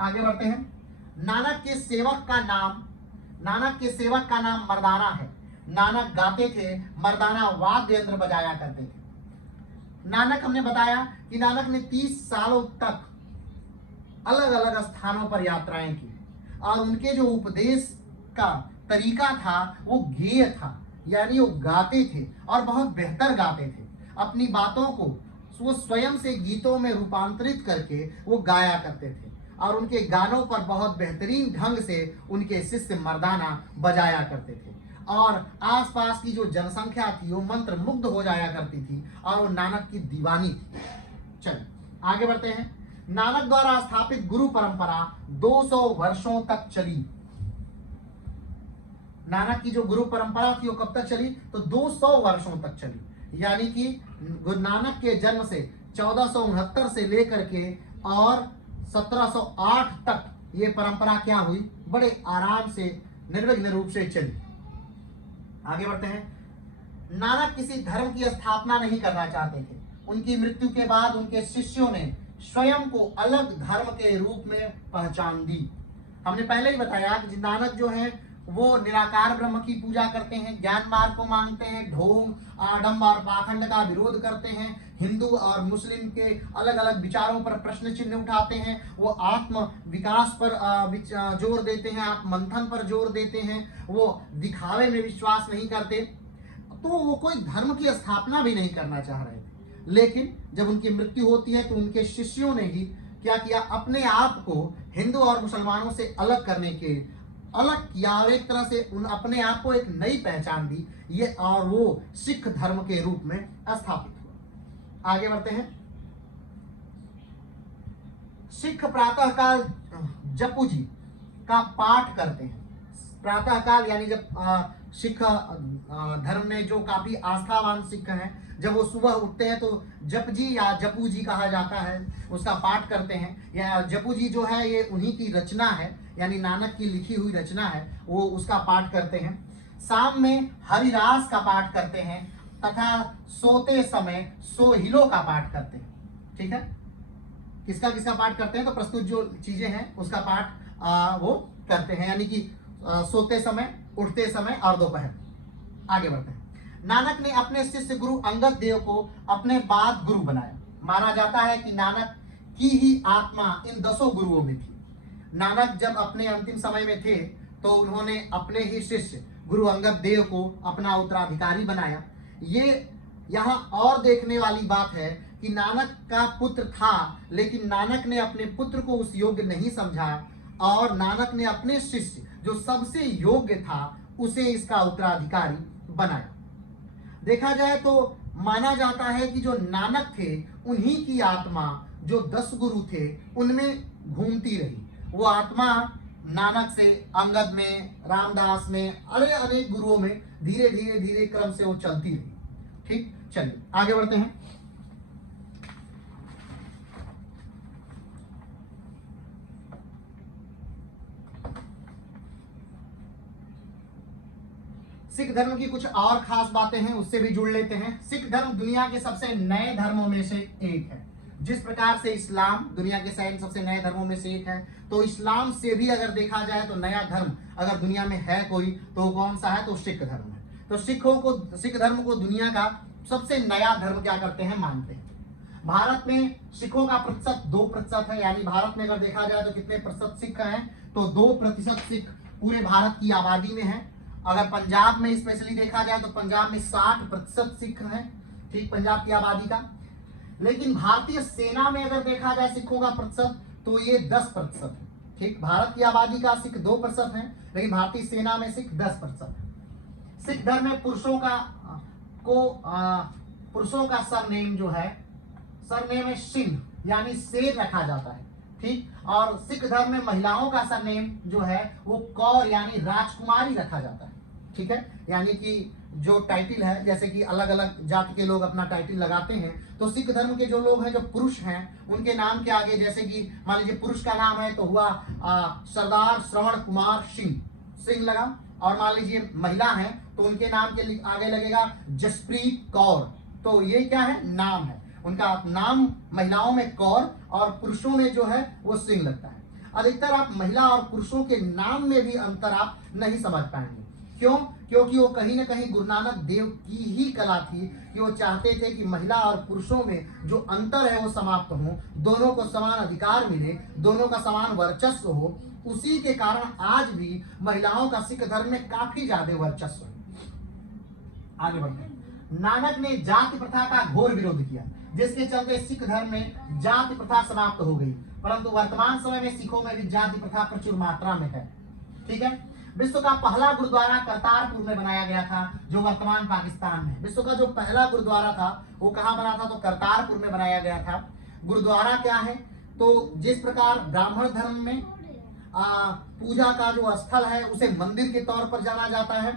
आगे बढ़ते हैं। नानक के सेवक का नाम मर्दाना है। नानक गाते थे, मर्दाना वाद्य यंत्र बजाया करते थे। नानक हमने बताया कि नानक ने 30 सालों तक अलग अलग स्थानों पर यात्राएं की और उनके जो उपदेश का तरीका था वो गेय था, यानी वो गाते थे और बहुत बेहतर गाते थे। अपनी बातों को वो स्वयं से गीतों में रूपांतरित करके वो गाया करते थे और उनके गानों पर बहुत बेहतरीन ढंग से उनके शिष्य मर्दाना बजाया करते थे और आसपास की जो जनसंख्या थी वो मंत्र मुग्ध हो जाया करती थी और वो नानक की दीवानी थी। चलिए आगे बढ़ते हैं। नानक द्वारा स्थापित गुरु परंपरा 200 वर्षों तक चली। नानक की जो गुरु परंपरा थी वो कब तक चली? तो 200 वर्षों तक चली। यानी कि गुरु नानक के जन्म से 1469 से लेकर के और 1708 तक ये परंपरा क्या हुई? बड़े आराम से निर्विघ्न रूप से चली। आगे बढ़ते हैं। नानक किसी धर्म की स्थापना नहीं करना चाहते थे। उनकी मृत्यु के बाद उनके शिष्यों ने स्वयं को अलग धर्म के रूप में पहचान दी। हमने पहले ही बताया कि नानक जो है वो निराकार ब्रह्म की पूजा करते हैं, ज्ञान मार्ग को मांगते हैं, ढोंग, आडंबर और पाखंड का विरोध करते हैं, हिंदू और मुस्लिम के अलग अलग विचारों पर प्रश्न चिन्ह उठाते हैं, वो आत्म विकास पर जोर देते हैं, आत्म मंथन पर जोर देते हैं, वो दिखावे में विश्वास नहीं करते। तो वो कोई धर्म की स्थापना भी नहीं करना चाह रहे थे। लेकिन जब उनकी मृत्यु होती है तो उनके शिष्यों ने ही क्या किया? अपने आप को हिंदू और मुसलमानों से अलग करने के अलग किया और एक तरह से अपने आप को एक नई पहचान दी ये और वो सिख धर्म के रूप में स्थापित हुआ। आगे बढ़ते हैं। सिख प्रातःकाल जपू जी का पाठ करते हैं। प्रातःकाल यानी जब सिख धर्म में जो काफी आस्थावान सिख हैं, जब वो सुबह उठते हैं तो जपजी या जपू जी कहा जाता है, उसका पाठ करते हैं। या जपू जी जो है ये उन्हीं की रचना है, यानी नानक की लिखी हुई रचना है, वो उसका पाठ करते हैं। शाम में हरिरास का पाठ करते हैं तथा सोते समय सोहिलो का पाठ करते हैं। ठीक है। किसका किसका पाठ करते हैं? तो प्रस्तुत जो चीजें हैं उसका पाठ वो करते हैं, यानी कि सोते समय, उठते समय और दोपहर। आगे बढ़ते हैं। नानक ने अपने शिष्य गुरु अंगद देव को अपने बाद गुरु बनाया। माना जाता है कि नानक की ही आत्मा इन 10 गुरुओं में थी। नानक जब अपने अंतिम समय में थे तो उन्होंने अपने ही शिष्य गुरु अंगद देव को अपना उत्तराधिकारी बनाया। ये यहाँ और देखने वाली बात है कि नानक का पुत्र था, लेकिन नानक ने अपने पुत्र को उस योग्य नहीं समझा और नानक ने अपने शिष्य जो सबसे योग्य था उसे इसका उत्तराधिकारी बनाया। देखा जाए तो माना जाता है कि जो नानक थे उन्हीं की आत्मा जो 10 गुरु थे उनमें घूमती रही। वो आत्मा नानक से, अंगद में, रामदास में, अनेक गुरुओं में धीरे धीरे धीरे क्रम से वो चलती रही। ठीक, चलिए आगे बढ़ते हैं। सिख धर्म की कुछ और खास बातें हैं, उससे भी जुड़ लेते हैं। सिख धर्म दुनिया के सबसे नए धर्मों में से एक है। जिस प्रकार से इस्लाम दुनिया के सबसे नए धर्मों में से एक है, तो इस्लाम से भी अगर देखा जाए तो नया धर्म अगर दुनिया में है कोई तो कौन सा है, तो सिख धर्म है। तो सिख धर्म को दुनिया का सबसे नया धर्म क्या करते हैं, मानते हैं। भारत में सिखों का प्रतिशत 2% है, यानी भारत में अगर देखा जाए तो कितने प्रतिशत सिख हैं, तो 2% सिख पूरे भारत की आबादी में है। अगर पंजाब में स्पेशली देखा जाए तो पंजाब में 60% सिख हैं, ठीक, पंजाब की आबादी का। लेकिन भारतीय सेना में अगर देखा जाए सिखों का प्रतिशत तो ये 10% है। ठीक, भारत की आबादी का सिख 2% है, लेकिन भारतीय सेना में सिख 10% है। सिख धर्म में पुरुषों का सरनेम जो है, सरनेम है सिंह, यानी शेर रखा जाता है। ठीक, और सिख धर्म में महिलाओं का सरनेम जो है वो कौर यानी राजकुमारी रखा जाता है। ठीक है, यानी कि जो टाइटल है, जैसे कि अलग अलग जाति के लोग अपना टाइटल लगाते हैं, तो सिख धर्म के जो लोग हैं, जो पुरुष हैं, उनके नाम के आगे, जैसे कि मान लीजिए पुरुष का नाम है तो हुआ सरदार श्रवण कुमार सिंह लगा, और मान लीजिए महिला है तो उनके नाम के आगे लगेगा जसप्रीत कौर। तो ये क्या है, नाम है उनका। नाम महिलाओं में कौर और पुरुषों में जो है वो सिंह लगता है। अधिकतर आप महिला और पुरुषों के नाम में भी अंतर आप नहीं समझ पाएंगे। क्यों? क्योंकि वो कहीं ना कहीं गुरु नानक देव की ही कला थी कि वो चाहते थे कि महिला और पुरुषों में जो अंतर है वो समाप्त हो, दोनों को समान अधिकार मिले, दोनों का समान वर्चस्व हो। उसी के कारण आज भी महिलाओं का सिख धर्म में काफी ज्यादा वर्चस्व है। आगे बढ़ते हैं। नानक ने जाति प्रथा का घोर विरोध किया, जिसके चलते सिख धर्म में जाति प्रथा समाप्त हो गई, परंतु वर्तमान समय में सिखों में भी जाति प्रथा प्रचुर मात्रा में है। ठीक है, विश्व का पहला गुरुद्वारा करतारपुर में बनाया गया था, जो वर्तमान पाकिस्तान में। विश्व का जो पहला गुरुद्वारा था वो कहाँ बना था, तो करतारपुर में बनाया गया था। गुरुद्वारा क्या है, तो जिस प्रकार ब्राह्मण धर्म में पूजा का जो स्थल है उसे मंदिर के तौर पर जाना जाता है।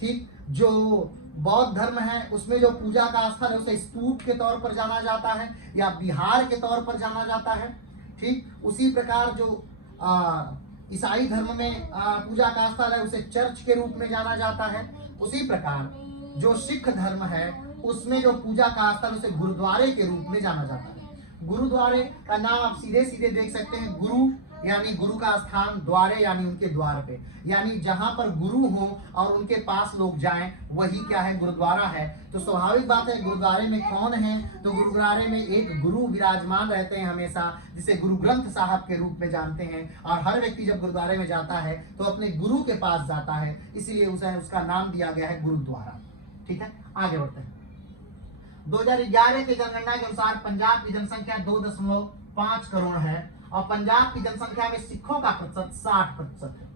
ठीक, जो बौद्ध धर्म है उसमें जो पूजा का स्थल है उसे स्तूप के तौर पर जाना जाता है या विहार के तौर पर जाना जाता है। ठीक, उसी प्रकार जो ईसाई धर्म में पूजा का स्थल है उसे चर्च के रूप में जाना जाता है। उसी प्रकार जो सिख धर्म है उसमें जो पूजा का स्थल उसे गुरुद्वारे के रूप में जाना जाता है। गुरुद्वारे का नाम आप सीधे सीधे देख सकते हैं, गुरु यानी गुरु का स्थान, द्वारे यानी उनके द्वार पे, यानी जहां पर गुरु हो और उनके पास लोग जाएं वही क्या है, गुरुद्वारा है। तो स्वाभाविक बात है गुरुद्वारे में कौन है, तो गुरुद्वारे में एक गुरु विराजमान रहते हैं हमेशा, जिसे गुरु ग्रंथ साहब के रूप में जानते हैं। और हर व्यक्ति जब गुरुद्वारे में जाता है तो अपने गुरु के पास जाता है, इसीलिए उसे उसका नाम दिया गया है गुरुद्वारा। ठीक है, आगे बढ़ते हैं। 2011 की जनगणना के अनुसार पंजाब की जनसंख्या 2.5 करोड़ है और पंजाब की जनसंख्या में सिखों का प्रतिशत 60% है।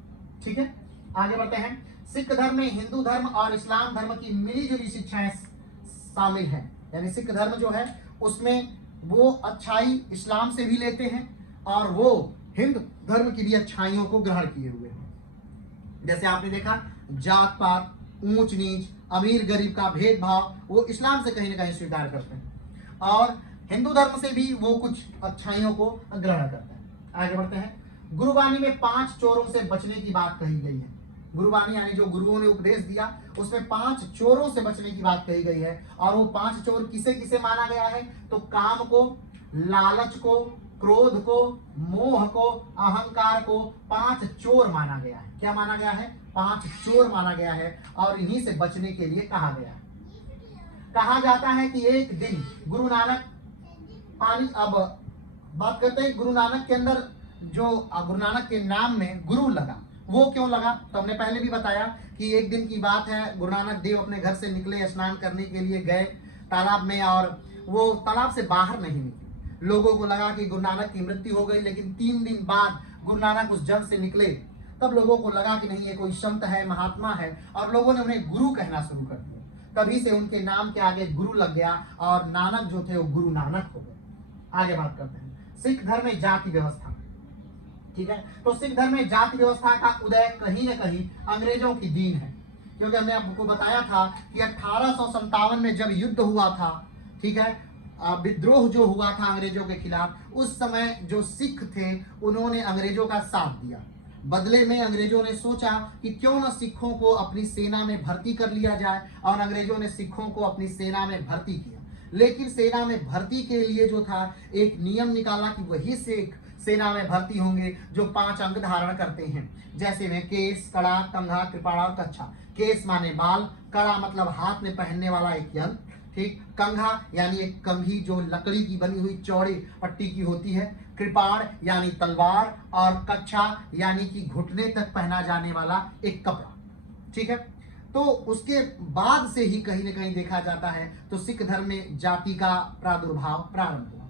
ठीक है, आगे बढ़ते हैं। सिख धर्म में हिंदू धर्म और इस्लाम धर्म की मिलीजुली शिक्षाएं शामिल हैं, यानी सिख धर्म जो है उसमें वो अच्छाई इस्लाम से भी लेते हैं और वो हिंदू धर्म की भी अच्छाइयों को ग्रहण किए हुए हैं। जैसे आपने देखा जात पात, ऊंच नीच, अमीर गरीब का भेदभाव वो इस्लाम से कहीं ना कहीं स्वीकार करते हैं और हिंदू धर्म से भी वो कुछ अच्छाइयों को ग्रहण करते हैं। आगे बढ़ते हैं। गुरुवाणी में 5 चोरों से बचने की बात कही गई है। गुरुवाणी यानी जो गुरुओं ने उपदेश दिया उसमें 5 चोरों से बचने की बात कही गई है। और वो 5 चोर किसे किसे माना गया है, तो काम को, लालच को, क्रोध को, मोह को, अहंकार को 5 चोर माना गया है। क्या माना गया है, 5 चोर माना गया है और इन्हीं से बचने के लिए कहा गया है। कहा जाता है कि एक दिन गुरु नानक अब बात करते हैं गुरु नानक के अंदर जो गुरु नानक के नाम में गुरु लगा, वो क्यों लगा, तो हमने पहले भी बताया कि एक दिन की बात है, गुरु नानक देव अपने घर से निकले, स्नान करने के लिए गए तालाब में और वो तालाब से बाहर नहीं निकले। लोगों को लगा कि गुरु नानक की मृत्यु हो गई, लेकिन 3 दिन बाद गुरु नानक उस जल से निकले। तब लोगों को लगा कि नहीं ये कोई संत है, महात्मा है, और लोगों ने उन्हें गुरु कहना शुरू कर दिया। तभी से उनके नाम के आगे गुरु लग गया और नानक जो थे वो गुरु नानक हो गए। आगे बात करते हैं सिख धर्म में जाति व्यवस्था। ठीक है, तो सिख धर्म में जाति व्यवस्था का उदय कहीं न कहीं अंग्रेजों की दीन है, क्योंकि हमने आपको बताया था कि 1857 में जब युद्ध हुआ था, ठीक है, विद्रोह जो हुआ था अंग्रेजों के खिलाफ, उस समय जो सिख थे उन्होंने अंग्रेजों का साथ दिया। बदले में अंग्रेजों ने सोचा कि क्यों न सिखों को अपनी सेना में भर्ती कर लिया जाए, और अंग्रेजों ने सिखों को अपनी सेना में भर्ती किया। लेकिन सेना में भर्ती के लिए जो था एक नियम निकाला कि वही सिख सेना में भर्ती होंगे जो 5 अंग धारण करते हैं, जैसे में केस, कड़ा, कंघा, कृपाण और कच्छा। केस माने बाल, कड़ा मतलब हाथ में पहनने वाला एक यंत्र, ठीक, कंघा यानी एक कंघी जो लकड़ी की बनी हुई चौड़ी पट्टी की होती है, कृपाण यानी तलवार, और कच्छा यानी कि घुटने तक पहना जाने वाला एक कपड़ा। ठीक है, तो उसके बाद से ही कहीं न कहीं देखा जाता है तो सिख धर्म में जाति का प्रादुर्भाव प्रारंभ हुआ।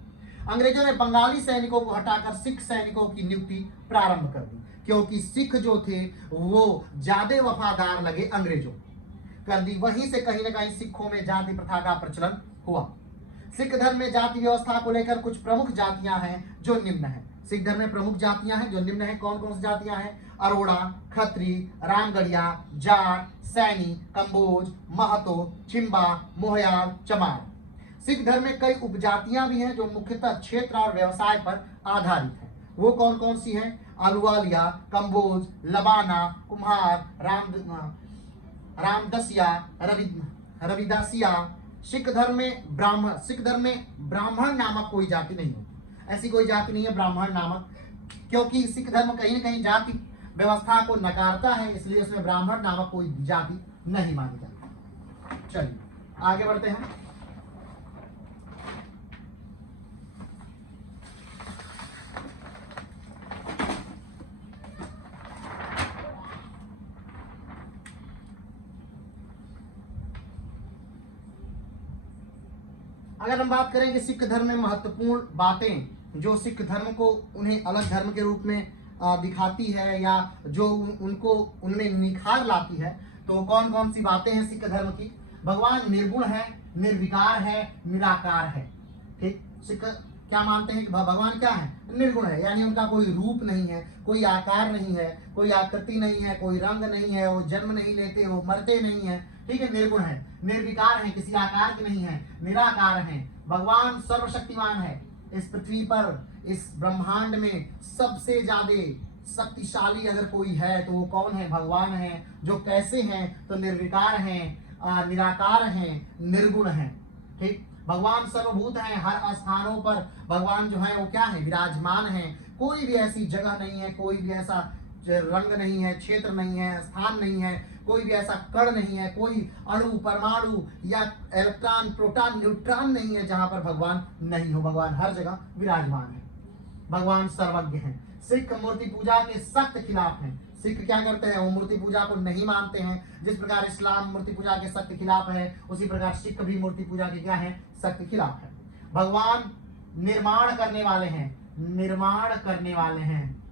अंग्रेजों ने बंगाली सैनिकों को हटाकर सिख सैनिकों की नियुक्ति प्रारंभ कर दी, क्योंकि सिख जो थे वो ज्यादा वफादार लगे अंग्रेजों कर दी। वहीं से कहीं न कहीं सिखों में जाति प्रथा का प्रचलन हुआ। सिख धर्म में जाति व्यवस्था को लेकर कुछ प्रमुख जातियां हैं जो निम्न है। सिख धर्म में प्रमुख जातियां हैं जो निम्न है। कौन कौन सी जातियां हैं? अरोड़ा, खत्री, रामगढ़िया, जाट, सैनी, कंबोज, महतो, चिंबा, मोहयाल, चमार। सिख धर्म में कई उपजातियां भी हैं जो मुख्यतः क्षेत्र और व्यवसाय पर आधारित हैं। वो कौन कौन सी हैं? आलूवालिया, कंबोज, लबाना, कुम्हार, रामदसिया, रविदासिया। सिख धर्म में ब्राह्मण नामक कोई जाति नहीं होती। ऐसी कोई जाति नहीं है ब्राह्मण नामक, क्योंकि सिख धर्म कहीं न कहीं जाति व्यवस्था को नकारता है, इसलिए उसमें ब्राह्मण नामक कोई जाति नहीं मानी जाती। चलिए आगे बढ़ते हैं। अगर हम बात करें कि सिख धर्म में महत्वपूर्ण बातें जो सिख धर्म को उन्हें अलग धर्म के रूप में दिखाती है या जो उनको उनमें निखार लाती है, तो कौन कौन सी बातें हैं सिख धर्म की? भगवान निर्गुण है, निर्विकार है, निराकार है। ठीक, सिख क्या मानते हैं कि भगवान क्या है? निर्गुण है, यानी उनका कोई रूप नहीं है, कोई आकार नहीं है, कोई आकृति नहीं है, कोई रंग नहीं है, वो जन्म नहीं लेते, वो मरते नहीं है। ठीक है, निर्गुण है, निर्विकार है, किसी आकार के नहीं है, निराकार है। भगवान सर्वशक्तिमान है। इस पृथ्वी पर, इस ब्रह्मांड में सबसे ज्यादा शक्तिशाली अगर कोई है तो वो कौन है? भगवान है। जो कैसे हैं? तो निर्विकार हैं, निराकार हैं, निर्गुण हैं। ठीक, भगवान सर्वभूत हैं, हर स्थानों पर भगवान जो है वो क्या है? विराजमान है। कोई भी ऐसी जगह नहीं है, कोई भी ऐसा रंग नहीं है, क्षेत्र नहीं है, स्थान नहीं है, कोई भी ऐसा कण नहीं है, कोई अणु, परमाणु या इलेक्ट्रॉन, प्रोटॉन, न्यूट्रॉन नहीं है जहां पर भगवान नहीं हो। भगवान हर जगह विराजमान है। भगवान सर्वज्ञ हैं। सिख मूर्ति पूजा के सख्त खिलाफ हैं। सिख क्या करते हैं? वो मूर्ति पूजा को नहीं मानते हैं। जिस प्रकार इस्लाम मूर्ति पूजा के सख्त खिलाफ है, उसी प्रकार सिख भी मूर्ति पूजा के क्या है? सख्त खिलाफ है। भगवान निर्माण करने वाले हैं, निर्माण करने वाले हैं।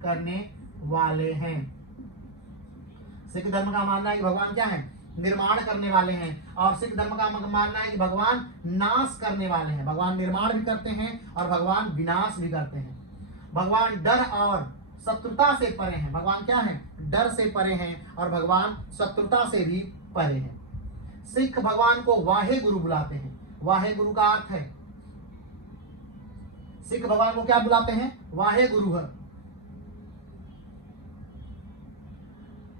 सिख धर्म का मानना है कि भगवान क्या है? निर्माण करने वाले हैं। और सिख धर्म का मानना है कि भगवान नाश करने वाले हैं। भगवान निर्माण भी करते हैं और भगवान विनाश भी करते हैं। भगवान डर और शत्रुता से परे हैं। भगवान क्या है? डर से परे हैं और भगवान शत्रुता से भी परे हैं। सिख भगवान को वाहे गुरु बुलाते हैं। वाहे गुरु का अर्थ है, सिख भगवान को क्या बुलाते हैं? वाहे गुरु है।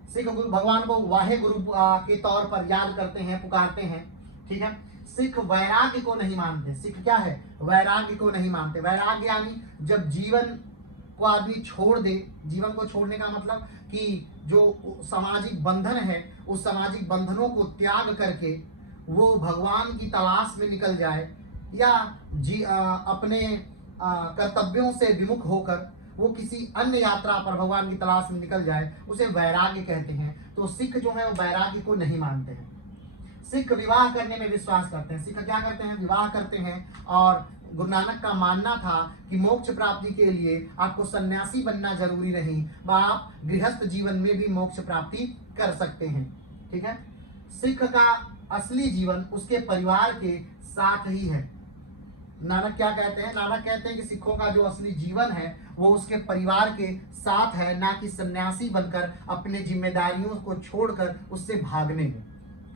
सिख गुरु भगवान को वाहे गुरु के तौर पर याद करते हैं, पुकारते हैं। ठीक है, सिख वैराग्य को नहीं मानते। सिख क्या है? वैराग्य को नहीं मानते। वैराग्य यानी जब जीवन को आदमी छोड़ दे। जीवन को छोड़ने का मतलब कि जो सामाजिक बंधन है, उस सामाजिक बंधनों को त्याग करके वो भगवान की तलाश में निकल जाए, या अपने कर्तव्यों से विमुख होकर वो किसी अन्य यात्रा पर भगवान की तलाश में निकल जाए, उसे वैराग्य कहते हैं। तो सिख जो है वो वैराग्य को नहीं मानते हैं। सिख विवाह करने में विश्वास करते हैं। सिख क्या करते हैं? विवाह करते हैं और गुरु नानक का मानना था कि मोक्ष प्राप्ति के लिए आपको सन्यासी बनना जरूरी नहीं, आप गृहस्थ जीवन में भी मोक्ष प्राप्ति कर सकते हैं। ठीक है, सिख का असली जीवन उसके परिवार के साथ ही है। नानक क्या कहते हैं? नानक कहते हैं कि सिखों का जो असली जीवन है वो उसके परिवार के साथ है, ना कि सन्यासी बनकर अपने जिम्मेदारियों को छोड़कर उससे भागने में।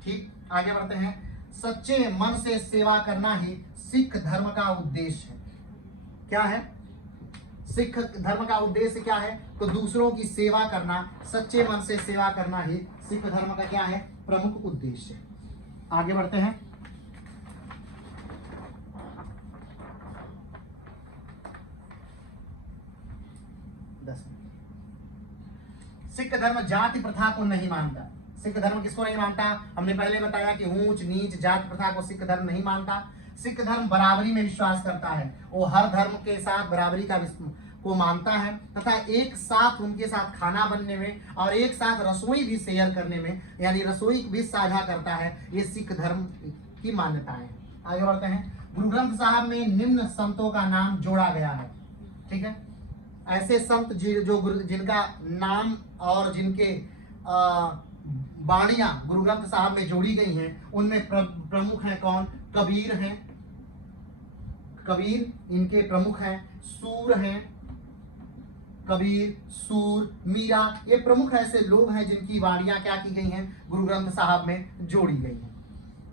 ठीक, आगे बढ़ते हैं। सच्चे मन से सेवा करना ही सिख धर्म का उद्देश्य है। क्या है सिख धर्म का उद्देश्य? क्या है? तो दूसरों की सेवा करना, सच्चे मन से सेवा करना ही सिख धर्म का क्या है? प्रमुख उद्देश्य है। आगे बढ़ते हैं। सिख धर्म जाति प्रथा को नहीं मानता। सिख धर्म किसको नहीं मानता? हमने पहले बताया कि ऊंच नीच जाति प्रथा को सिख धर्म नहीं मानता। सिख धर्म बराबरी में विश्वास करता है, वो हर धर्म के साथ बराबरी को मानता है तथा एक साथ उनके साथ खाना बनने में और एक साथ रसोई भी शेयर करने में, यानी रसोई भी साझा करता है। ये सिख धर्म की मान्यताएं हैं। आगे बढ़ते हैं। गुरु ग्रंथ साहब में निम्न संतों का नाम जोड़ा गया है। ठीक है, ऐसे संत जिनका नाम और जिनके वाणियां गुरु ग्रंथ साहब में जोड़ी गई हैं, उनमें प्रमुख हैं कौन? कबीर हैं, कबीर इनके प्रमुख हैं। सूर हैं, कबीर, सूर, मीरा, ये प्रमुख ऐसे लोग हैं जिनकी वाणियां क्या की गई हैं? गुरु ग्रंथ साहब में जोड़ी गई हैं।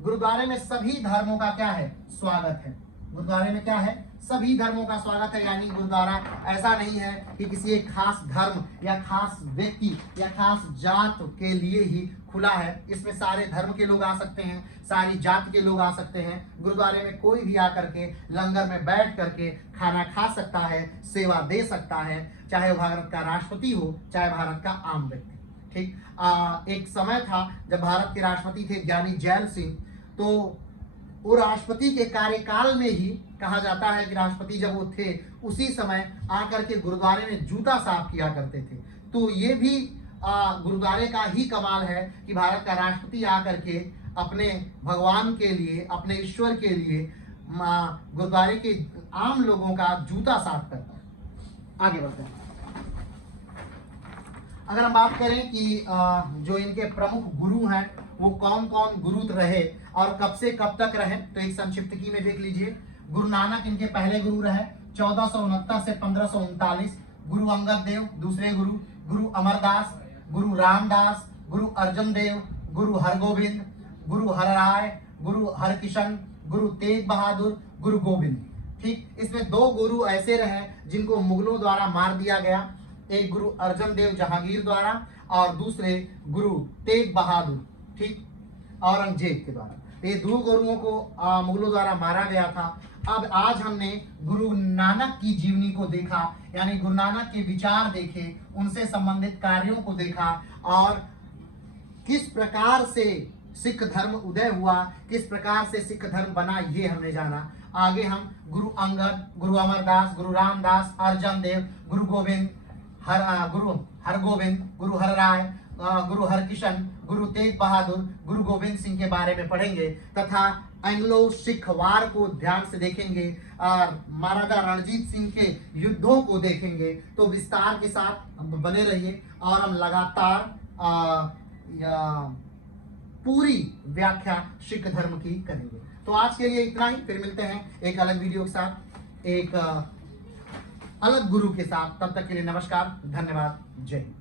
गुरुद्वारे में सभी धर्मों का क्या है? स्वागत है। गुरुद्वारे में क्या है? सभी धर्मों का स्वागत है, यानी गुरुद्वारा ऐसा नहीं है कि किसी एक खास धर्म या खास व्यक्ति या खास जात के लिए ही खुला है। इसमें सारे धर्म के लोग आ सकते हैं, सारी जात के लोग आ सकते हैं। गुरुद्वारे में कोई भी आकर के लंगर में बैठ करके खाना खा सकता है, सेवा दे सकता है, चाहे वो भारत का राष्ट्रपति हो, चाहे भारत का आम व्यक्ति। ठीक, एक समय था जब भारत के राष्ट्रपति थे ज्ञानी जैल सिंह, तो वो राष्ट्रपति के कार्यकाल में ही कहा जाता है कि राष्ट्रपति जब वो थे उसी समय आकर के गुरुद्वारे में जूता साफ किया करते थे। तो ये भी गुरुद्वारे का ही कमाल है कि भारत का राष्ट्रपति आकर के अपने भगवान के लिए, अपने ईश्वर के लिए गुरुद्वारे के आम लोगों का जूता साफ करता है। आगे बढ़ते हैं। अगर हम बात करें कि जो इनके प्रमुख गुरु हैं वो कौन कौन गुरु रहे और कब से कब तक रहे, तो एक संक्षिप्तकी में देख लीजिए। गुरु नानक इनके पहले गुरु रहे 1469 से 1539। गुरु अंगद देव दूसरे गुरु, गुरु अमरदास, गुरु रामदास, गुरु अर्जन देव, गुरु हरगोविंद, गुरु हरराय, गुरु हरकिशन, गुरु तेग बहादुर, गुरु गोविंद। ठीक, इसमें दो गुरु ऐसे रहे जिनको मुगलों द्वारा मार दिया गया। एक गुरु अर्जन देव जहांगीर द्वारा और दूसरे गुरु तेग बहादुर, ठीक, औरंगजेब के द्वारा। ये दो गुरुओं को मुगलों द्वारा मारा गया था। अब आज हमने गुरु नानक की जीवनी को देखा, यानी गुरु नानक के विचार देखे, उनसे संबंधित कार्यों को देखा और किस प्रकार से सिख धर्म उदय हुआ, किस प्रकार से सिख धर्म बना, ये हमने जाना। आगे हम गुरु अंगद, गुरु अमरदास, गुरु रामदास, अर्जन देव, गुरु गोविंद, गुरु हरगोविंद, गुरु हरराय, गुरु हरकिशन, गुरु तेग बहादुर, गुरु गोविंद सिंह के बारे में पढ़ेंगे तथा एंग्लो सिख वार को ध्यान से देखेंगे और महाराजा रणजीत सिंह के युद्धों को देखेंगे। तो विस्तार के साथ बने रहिए और हम लगातार पूरी व्याख्या सिख धर्म की करेंगे। तो आज के लिए इतना ही, फिर मिलते हैं एक अलग वीडियो के साथ, एक अलग गुरु के साथ। तब तक के लिए नमस्कार, धन्यवाद, जय हिंद।